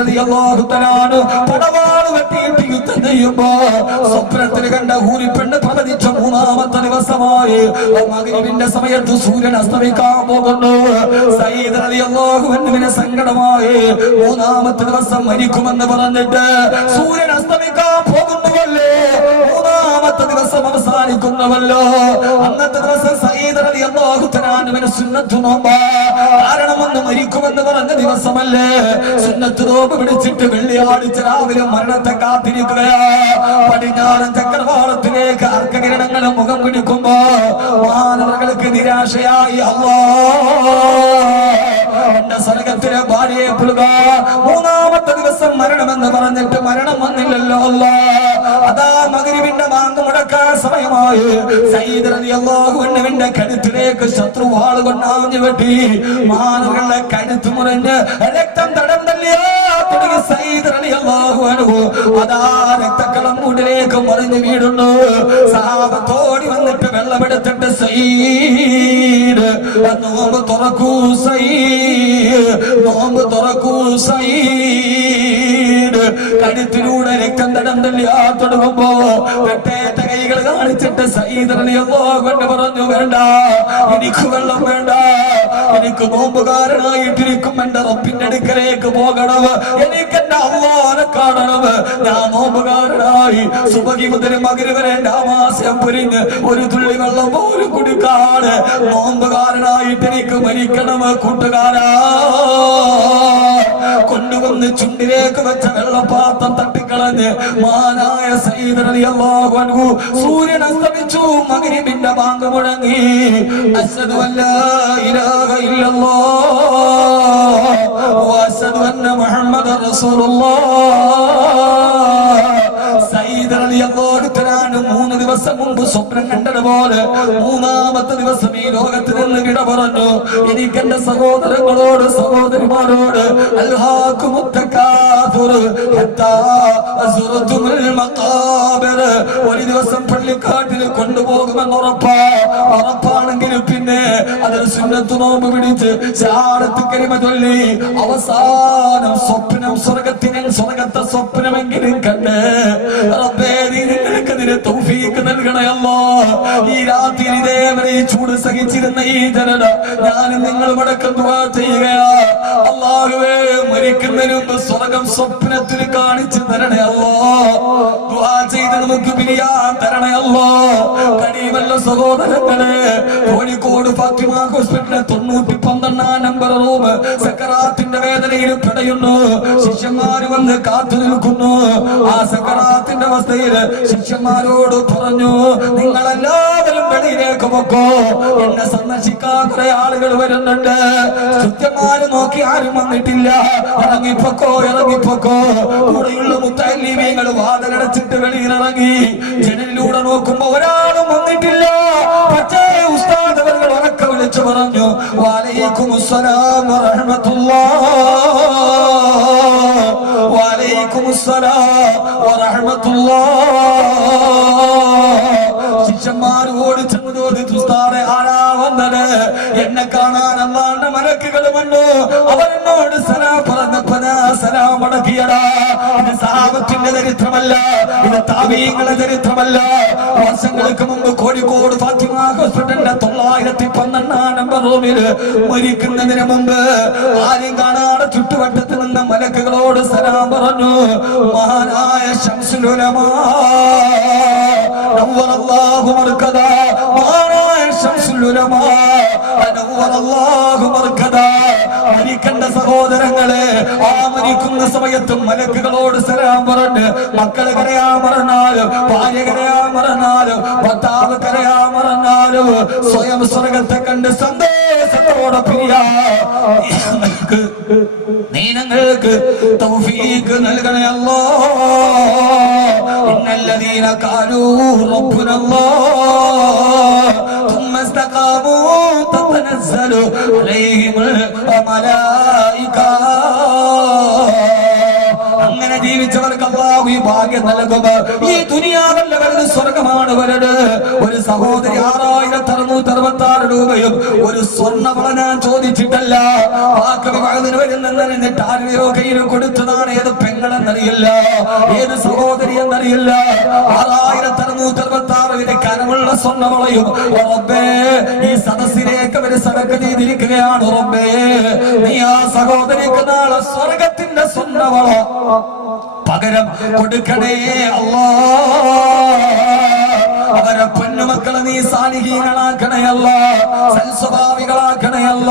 റളിയല്ലാഹു തആല അൻഹു പടവാള് വെട്ടിയിട്ട് യുദ്ധം ചെയ്യുമ്പോ സ്വപ്നത്തിൽ കണ്ട ഹൂറി പെണ്ണ് പ്രവചിച്ച 3ാമത്തെ ദിവസമായി മഗ്രിബിന്റെ സമയത്ത് സൂര്യൻ അസ്തമിക്കാൻ പോകുന്നു. സയ്യിദ് റളിയല്ലാഹു അൻഹുവിന് സങ്കടമായി. 3ാമത്തെ ദിവസം മരിക്കുമെന്ന് പറഞ്ഞിട്ട് സൂര്യൻ അസ്തമിക്കാൻ പോകുന്നുവല്ലോ, 3ാമത്തെ ദിവസം അവസാനിക്കുന്നുവല്ലോ. അന്നത്തെ ദിവസം സയ്യിദ് റളിയല്ലാഹു തആല റളിയല്ലാഹുവിന് സുന്നത്ത് നോമ്പ്. കാരണം ഒന്ന് മരിക്കുമെന്ന് പറഞ്ഞ ദിവസമല്ലേ സുന്നത്ത് നോമ്പ് പിടിച്ചിട്ട് വെള്ളിയാഴ്ച രാവിലെ മരണത്തെ കാത്തിരിക്കുകയാ. പടിഞ്ഞാറൻ ചക്രവാളത്തിലേക്ക് അർക്കകിരണങ്ങൾ മുഖം പിടിക്കുമ്പോ മാനവർക്ക് നിരാശയായി. എന്റെ സ്വർഗത്തിലെ ഭാര്യയെ പുലുക. മൂന്നാമത്തെ ദിവസം മരണമെന്ന് പറഞ്ഞിട്ട് മരണം വന്നില്ലല്ലോ. അതാ മഗ്‌രിബിന്റെ ബാങ്ക് മുടക്കാൻ സമയമായി. സയ്യിദ് റളിയല്ലാഹു അൻഹുവിന്റെ കഴുത്തിലേക്ക് ശത്രു വാളുകൊണ്ട് ആഞ്ഞു വെട്ടി മാനവരുടെ കഴുത്ത് മുറിഞ്ഞ് രക്തം തടം തള്ളിയോ തുടങ്ങി സയ്യിദ് റളിയല്ലാഹു അൻഹു അതാ രക്തക്കളം മുടിലേക്ക് മറിഞ്ഞു വീഴുന്നു. സഹാബത്തോടി വന്നിട്ട് വെള്ളമെടുത്തിട്ട് സയ്യിദ് നോമ്പ് തുറക്കൂ സയ്യിദ്, നോമ്പ് തുറക്കൂ സയ്യിദ്. കഴുത്തിലൂടെ രക്തം തടം തള്ളിയാ തുടങ്ങുമ്പോ പെട്ടേറ്റ കൈകൾ കാണിച്ചിട്ട് സയ്യിദ് റളിയല്ലാഹു അൻഹു പറഞ്ഞു, വേണ്ട എനിക്ക് വെള്ളം വേണ്ട, എനിക്ക് നോമ്പുകാരനായിട്ടിരിക്കും എന്റെ റബ്ബിന്റെ അടുക്കലേക്ക് പോകണം, എനിക്ക് എന്റെ അല്ലാഹുവിനെ കാണണം. ഞാൻ നോമ്പുകാരനായി സുബഹി മുതൽ മഗ്‌രിബ് വരെ നാമാസം പുരിഞ്ഞ് ഒരു തുള്ളി വെള്ളം പോലും കുടിക്കാതെ നോമ്പുകാരനായിട്ട് എനിക്ക് മരിക്കണം. കൂട്ടുകാരാ, കൊണ്ടുവന്ന് ചുണ്ടിലേക്ക് വെച്ച വെള്ളപ്പാത്രം തട്ടിക്കളഞ്ഞ് മാനായ സയ്യിദ് റളിയല്ലാഹു അൻഹു സൂര്യൻ അസ്തമിച്ചു. മഗ്‌രിബിന്റെ ബാങ്ക് മുഴങ്ങി. അശ്ഹദു അല്ലാ ഇലാഹ ഇല്ലല്ലാഹ് വ അശ്ഹദു അന്ന മുഹമ്മദർ റസൂലുള്ളാഹ്. സയ്യിദ് റളിയല്ലാഹു തആല 3 ദിവസം മുമ്പ് സ്വപ്നം കണ്ടതുപോലെ മൂന്നാമത്തെ ദിവസം ഈ ലോകത്ത് നിന്ന് വിട പറഞ്ഞു. എനിക്ക് എന്റെ സഹോദരങ്ങളോട് സഹോദരിമാരോട് അൽഹാകുമുത് തകാസുർ ഹത്താ അസ്റതുൽ മഖാബിർ, ഒരു ദിവസം പള്ളിക്കാട്ടിൽ കൊണ്ടുപോകുമെന്ന് ഉറപ്പാണെങ്കിൽ പിന്നെ അതൊരു സുന്നത്ത് നോമ്പ് പിടിച്ച് ശഹാദത്ത് കലിമ ചൊല്ലി അവസാനം സ്വപ്നം സ്വർഗത്തെ സ്വപ്നമെങ്കിലും കണ്ട് റബ്ബേ നീ ഞങ്ങൾക്കതിന് തൗഫീഖ് നൽകണേ അല്ലാഹ്. ഈ രാത്രി ഇതേവരെ ഈ ചൂട് സഹിച്ചിരുന്ന ഈ ജനത ഞാനും നിങ്ങളും അടക്കം ദുആ ചെയ്യുകയാ. അല്ലാഹുവേ, മരിക്കുന്നതിന് മുമ്പ് സ്വർഗം സ്വപ്നത്തിൽ കാണിച്ചു തരണേ അല്ലാഹ്. ദുആ ചെയ്ത് നമുക്ക് പിരിയാൻ തരണേ അല്ലാഹ്. കടിമല്ല സഹോദരങ്ങളെ, കോഴിക്കോട് ഫാത്തിമ ഹോസ്പിറ്റലിലെ 912 നമ്പർ റൂം സക്കറാത്തിന്റെ വേദനയിൽ പിടയുന്നു. ശിഷ്യന്മാര് വന്ന് കാത്തു നിൽക്കുന്നു. ആ സക്കറാത്തിന്റെ അവസ്ഥയിൽ ശിഷ്യന്മാരോട് പറഞ്ഞു, നിങ്ങളെല്ലാവരും വെളിയിലേക്ക് പൊക്കോ, എന്നെ സന്ദർശിക്കാൻ കുറെ ആളുകൾ വരുന്നുണ്ട്. കൃത്യമാര് നോക്കി ആരും വന്നിട്ടില്ല. ഇറങ്ങിപ്പൊക്കോ ഇറങ്ങിപ്പൊക്കോ. കൂടെയുള്ള മുത്തഅല്ലിമീങ്ങൾ വാതിലടച്ചിട്ട് വെളിയിലിറങ്ങി. ജനലിലൂടെ നോക്കുമ്പോ ഒരാളും വന്നിട്ടില്ല. പക്ഷേ ഉസ്താദ് അവർ ഉറക്കെ വിളിച്ചു പറഞ്ഞു, വഅലൈക്കുമുസ്സലാം വറഹ്മത്തുള്ളാഹ്, വഅലൈക്കുമുസ്സലാം വറഹ്മത്തുള്ളാഹ്. ശിഷ്യന്മാർ ഓടി ചെന്ന് ചോദിച്ചു, ഉസ്താദേ ആരാ വന്നത്? എന്നെ കാണാൻ അല്ലാഹുവിന്റെ മലക്കുകൾ വന്നു. അവരെന്നോട് സലാം പറഞ്ഞപ്പോ ഞാൻ സലാം അടക്കിയടാ. ഇത് സഹാബത്തിന്റെ ചരിത്രമല്ല, ഇത് താബീങ്ങളുടെ ചരിത്രമല്ല. വർഷങ്ങൾക്ക് മുമ്പ് കോഴിക്കോട് ഫാത്തിമ ഹോസ്പിറ്റലിന്റെ 912 നമ്പർ റൂമിൽ മരിക്കുന്നതിന് മുമ്പ് ആരും കാണാതെ ചുറ്റുവട്ടത്ത് നിന്ന് മലക്കുകളോട് സലാം പറഞ്ഞു. മഹാനായ ശംസുൽ ഉലമാ നവ്വറല്ലാഹു മർകദാ, മഹാനായ ശംസുൽ ഉലമാ നവ്വറല്ലാഹു മർകദാ. മരിക്കേണ്ട സഹോദരങ്ങളെ, ആ മരിക്കുന്ന സമയത്ത് മലക്കുകളോട് സലാം പറഞ്ഞ് മക്കള് കരയാൻ മറന്നാലും, ഭാര്യ കരയാൻ മറന്നാലും, ഭർത്താവ് കരയാൻ മറന്നാലും സ്വയം സ്വർഗത്തെ കണ്ട് സന്തോഷത്തോടെ പിരിയാ നീ ഞങ്ങൾക്ക് തൗഫീഖ് നൽകണേ അല്ലാഹ്. ഇന്നല്ലദീന ഖാലൂ റബ്ബുനല്ലാഹ് ثم استقاموا تتنزل عليهم الملائكة. അങ്ങനെ ജീവിച്ചവർക്ക് അല്ലാഹു ഈ ഭാഗ്യം നൽകും. ഈ ദുനിയാവല്ല വലുത്, സ്വർഗമാണ് വലുത്. ഒരു സഹോദരി 6666 രൂപയും ഒരു സ്വർണ്ണവള ഞാൻ ചോദിച്ചിട്ടല്ല. വരുന്നിട്ട് ആരുടെയോ കയ്യിൽ കൊടുത്തതാണ്. ഏത് പെങ്ങളെന്നറിയില്ല, ഏത് സഹോദരി എന്നറിയില്ല. 6666 കനമുള്ള സ്വർണ്ണവളയും റബ്ബേ ഈ സദസ്സിലേക്ക് അവർ സദഖ ചെയ്തിരിക്കുകയാണ്. റബ്ബേ, നീ ആ സഹോദരിക്ക് നാളെ സ്വർഗത്തിന്റെ സ്വർണ്ണവള പകരം കൊടുക്കണേ അല്ലാഹ്. അവരെ പൊന്നുമക്കളെ നീ സാലിഹീങ്ങളാക്കണേ അല്ലാഹ്. സൽസ്വഭാവികൾ സ്വർഗവാസികളാക്കണയല്ല,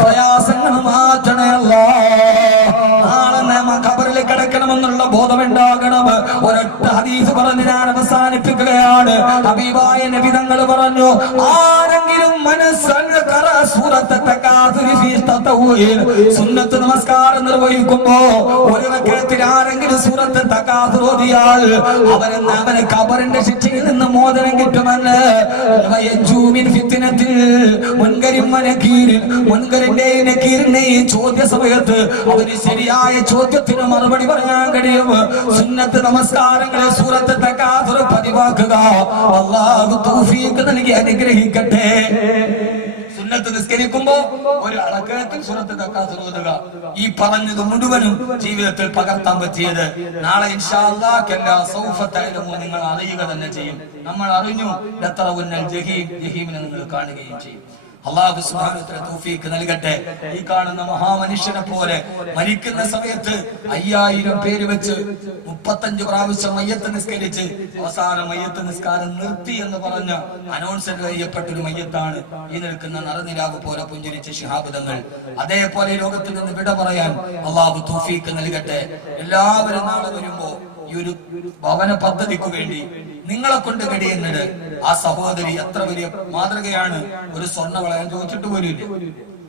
പ്രയാസങ്ങൾ മാറ്റണയല്ല. നാളെ നാം ഖബറിൽ കിടക്കണമെന്നുള്ള ബോധമുണ്ടാകണം. ഒരൊറ്റ ഹദീസ് പറഞ്ഞ് ഞാൻ അവസാനിപ്പിക്കുകയാണ്. ഹബീബായ നബി തങ്ങൾ പറഞ്ഞു, ആരെങ്കിലും സുന്നത്ത് നമസ്കാരം നിർവഹിക്കുമ്പോ ഒരു റക്അത്തിൽ ആരെങ്കിലും സൂറത്ത് തകാസുർ ഓതിയാൽ അവന് ഖബറിന്റെ ശിക്ഷയിൽ നിന്ന് മോചനം കിട്ടുമെന്ന്. മുൻകരിന്റെയും നക്കീറിന്റെയും ചോദ്യ സമയത്ത് അവന് ശരിയായ ചോദ്യത്തിന് മറുപടി പറയാൻ കഴിയും. സുന്നത്ത് നമസ്കാരങ്ങളെ സൂറത്ത് തകാസുർ പതിവാക്കുക. അല്ലാഹു തൗഫീഖ് നൽകി അനുഗ്രഹിക്കട്ടെ. സുന്നത്ത് നിസ്കരിക്കുമ്പോ ഒരു റക്അത്തിൽ സൂറത്ത് തകാസുർ ഓതുക. ഈ പറഞ്ഞത് മുഴുവനും ജീവിതത്തിൽ പകർത്താൻ പറ്റിയത് നാളെ ഇൻഷാ അല്ലാഹ് കല്ലാ സൗഫ തഅലമു നിങ്ങൾ അറിയുക തന്നെ ചെയ്യും. നമ്മൾ അറിഞ്ഞു ലതറവുന്നൽ ജഹീം, ജഹീമിനെ നിങ്ങൾ കാണുകയും ചെയ്യും. അല്ലാഹു സുബ്ഹാനഹു വ തആല തൗഫീഖ് നൽകട്ടെ. ഈ കാണുന്ന മഹാമനുഷ്യനെ പോലെ മരിക്കുന്ന സമയത്ത് 5000 പേര് വെച്ച് 35 പ്രാവശ്യം മയ്യത്ത് നിസ്കരിച്ച് അവസാന മയ്യത്ത് നിസ്കാരം നിർത്തി എന്ന് പറഞ്ഞ അനൗൺസ് ചെയ്യപ്പെട്ടൊരു മയ്യത്താണ് ഈ നിൽക്കുന്ന നറുനിലാവ് പോലെ പുഞ്ചിരിച്ച ശിഹാബ് തങ്ങൾ. അതേപോലെ ലോകത്തിൽ നിന്ന് വിട പറയാൻ അല്ലാഹു തൗഫീഖ് നൽകട്ടെ. എല്ലാവരും നാളെ വരുമ്പോ ഈ ഒരു ഭവന പദ്ധതിക്ക് വേണ്ടി നിങ്ങളെ കൊണ്ട് കഴിയുന്നത് ആ സഹോദരി എത്ര വലിയ മാതൃകയാണ്. ഒരു സ്വർണ്ണ വളയം ചോദിച്ചിട്ട് പോലുമില്ല.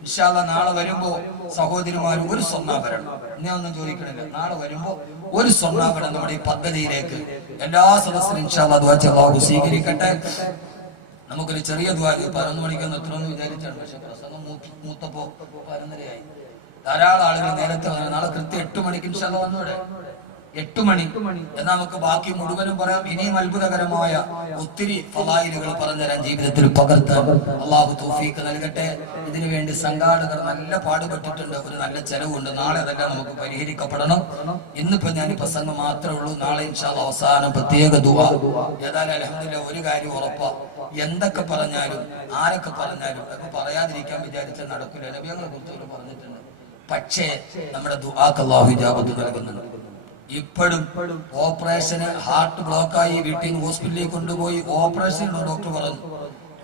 ഇൻഷാ അല്ലാഹ് നാളെ വരുമ്പോ സഹോദരിമാർ ഒരു സ്വർണ്ണാഭരണം, ഞാൻ ഒന്നും ചോദിക്കണില്ല, നാളെ വരുമ്പോ ഒരു സ്വർണ്ണാഭരണം നമ്മുടെ ഈ പദ്ധതിയിലേക്ക് എല്ലാ സദസ്സിലും ഇൻഷാ അല്ലാഹ് ദുആ ചെയ്ത് അല്ലാഹു സ്വീകരിക്കട്ടെ. നമുക്കൊരു ചെറിയ ദുആ 11 മണിക്ക് നിർത്തണമെന്ന് വിചാരിച്ചാണ്, പക്ഷെ പ്രസംഗം മൂത്തപ്പോ 11:30 ധാരാളം ആളുകൾ നേരത്തെ വന്നു. നാളെ കൃത്യം 8 മണിക്ക് ഇൻഷാ അല്ലാഹ് വന്നൂടെ? 8 മണി എന്നാൽ നമുക്ക് ബാക്കി മുഴുവനും പറയാം. ഇനിയും അത്ഭുതകരമായ ഒത്തിരി ഫളായിലുകൾ പറഞ്ഞുതരാൻ ജീവിതത്തിൽ പകർത്താൻ അല്ലാഹു തൗഫീഖ് നൽകട്ടെ. ഇതിനു വേണ്ടി സംഘാടകർ നല്ല പാടുപെട്ടിട്ടുണ്ട്, ഒരു നല്ല ചെലവുണ്ട്. നാളെ അതെല്ലാം നമുക്ക് പരിഹരിക്കപ്പെടണം. ഇന്നിപ്പോ ഞാൻ പ്രസംഗം മാത്രമേ ഉള്ളൂ. നാളെ ഇൻഷാ അല്ലാഹ് അവസാനം പ്രത്യേക ദുആ. ഏതായാലും അൽഹംദുലില്ലാഹ് ഒരു കാര്യം ഉറപ്പാ, എന്തൊക്കെ പറഞ്ഞാലും ആരൊക്കെ പറഞ്ഞാലും അതൊക്കെ പറയാതിരിക്കാൻ വിചാരിച്ചാൽ നടക്കില്ല. നബിയെ കുറിച്ച് പറഞ്ഞിട്ടുണ്ട്. പക്ഷേ നമ്മുടെ ദുആക്ക് അല്ലാഹു ഇജാബത്ത് നൽകുന്നുണ്ട്. ഇപ്പോഴും ഓപ്പറേഷന് ഹാർട്ട് ബ്ലോക്കായി വീട്ടിൽ നിന്ന് ഹോസ്പിറ്റലിൽ കൊണ്ടുപോയി ഓപ്പറേഷൻ ഡോക്ടർ പറഞ്ഞു.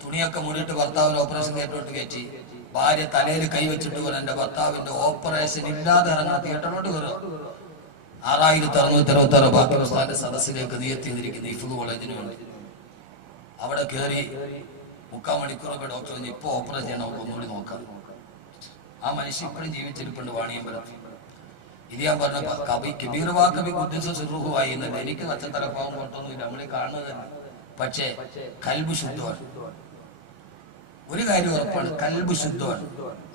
തുണിയൊക്കെ മൂടിയിട്ട് ഭർത്താവിന് ഓപ്പറേഷൻ തിയേറ്ററിലോട്ട് കയറ്റി. ഭാര്യ തലയിൽ കൈവച്ചിട്ട് പറഞ്ഞു, എന്റെ ഭർത്താവിന്റെ ഓപ്പറേഷൻ ഇല്ലാതെ ഇറങ്ങുന്ന തിയേറ്ററിലോട്ട് കയറുക. 6666 പാകിസ്ഥാന്റെ സദസ്സിലേക്ക് നിയത്തിയിരിക്കുന്ന ഇഫ്ലു കോളേജിന് വേണ്ടി അവിടെ കയറി 3/4 മണിക്കൂറൊക്കെ ഡോക്ടർ പറഞ്ഞു, ഇപ്പൊ ഓപ്പറേഷൻ ചെയ്യണം, നമുക്ക് ഒന്നുകൂടി നോക്കാം. ആ മനുഷ്യൻ ഇപ്പോഴും ജീവിച്ചിരിപ്പുണ്ട് വാണിയമ്പലത്തിൽ. ഇത് ഞാൻ പറഞ്ഞ കബീർവാക്കബി ബുദ്ധിസുറുഹുവായി എന്നല്ല, എനിക്ക് നച്ചത്തലപ്പാവും കൊണ്ടൊന്നുമില്ല, നമ്മളീ കാണുന്നത് തന്നെ. പക്ഷേ കൽബ് ശുദ്ധമാണ്. ഒരു കാര്യം ഉറപ്പാണ്, കൽബ് ശുദ്ധമാണ്.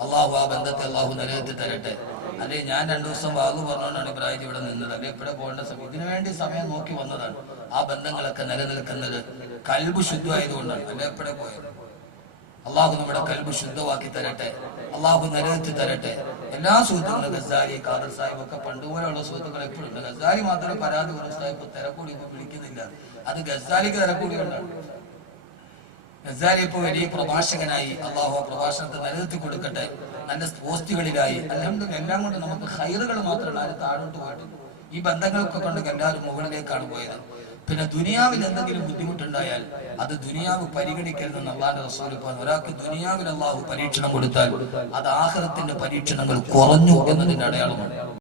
അള്ളാഹു ആ ബന്ധത്തെ അള്ളാഹു നിലനിർത്തി തരട്ടെ. അല്ലെ ഞാൻ 2 ദിവസം വാങ്ങു പറഞ്ഞുകൊണ്ടാണ് ഇബ്രാഹിം ഇവിടെ നിന്നത്. അല്ലെ ഇവിടെ പോകേണ്ട സമയം ഇതിനു വേണ്ടി സമയം നോക്കി വന്നതാണ്. ആ ബന്ധങ്ങളൊക്കെ നിലനിൽക്കുന്നത് കൽബ് ശുദ്ധമായതുകൊണ്ടാണ്. അല്ലെ എപ്പോഴെ പോയത്. അള്ളാഹു നമ്മുടെ കൽബ് ശുദ്ധമാക്കി തരട്ടെ. അള്ളാഹു നിലനിർത്തി തരട്ടെ. എല്ലാ സുഹൃത്തുക്കളും ഗസാലി, ഖാദർ സാഹിബ് ഒക്കെ പണ്ടുപോലെയുള്ള സുഹൃത്തുക്കൾ എപ്പോഴും ഉണ്ട്. ഗസാലി മാത്രമേ പരാതി പറഞ്ഞു, ഇപ്പൊ തിരക്കൂടി ഇപ്പൊ വിളിക്കുന്നില്ല. അത് ഗസാലിക്ക് തിരക്കൂടി കൊണ്ടാണ്. ഗസാലി ഇപ്പൊ വലിയ പ്രഭാഷകനായി. അള്ളാഹു പ്രഭാഷണത്തെ നിലനിർത്തി കൊടുക്കട്ടെ. നല്ല പോസ്റ്റുകളിലായി. അൽഹംദുലില്ലാഹ് എല്ലാം കൊണ്ട് നമുക്ക് ഹൈറുകൾ മാത്രമല്ല, ആരും താഴോട്ട് പോയിട്ടില്ല. ഈ ബന്ധങ്ങളൊക്കെ കൊണ്ട് എല്ലാവരും മുകളിലേക്കാണ് പോയത്. പിന്നെ ദുനിയാവിൽ എന്തെങ്കിലും ബുദ്ധിമുട്ടുണ്ടായാൽ അത് ദുനിയാവ് പരിഗണിക്കരുതെന്ന് അല്ലാഹുവിന്റെ റസൂൽ പറഞ്ഞു. ഒരാൾക്ക് ദുനിയാവിൽ അല്ലാഹു പരീക്ഷണം കൊടുത്താൽ അത് ആഖിറത്തിന്റെ പരീക്ഷണങ്ങൾ കുറഞ്ഞു എന്നതിന്റെ അടയാളമാണ്.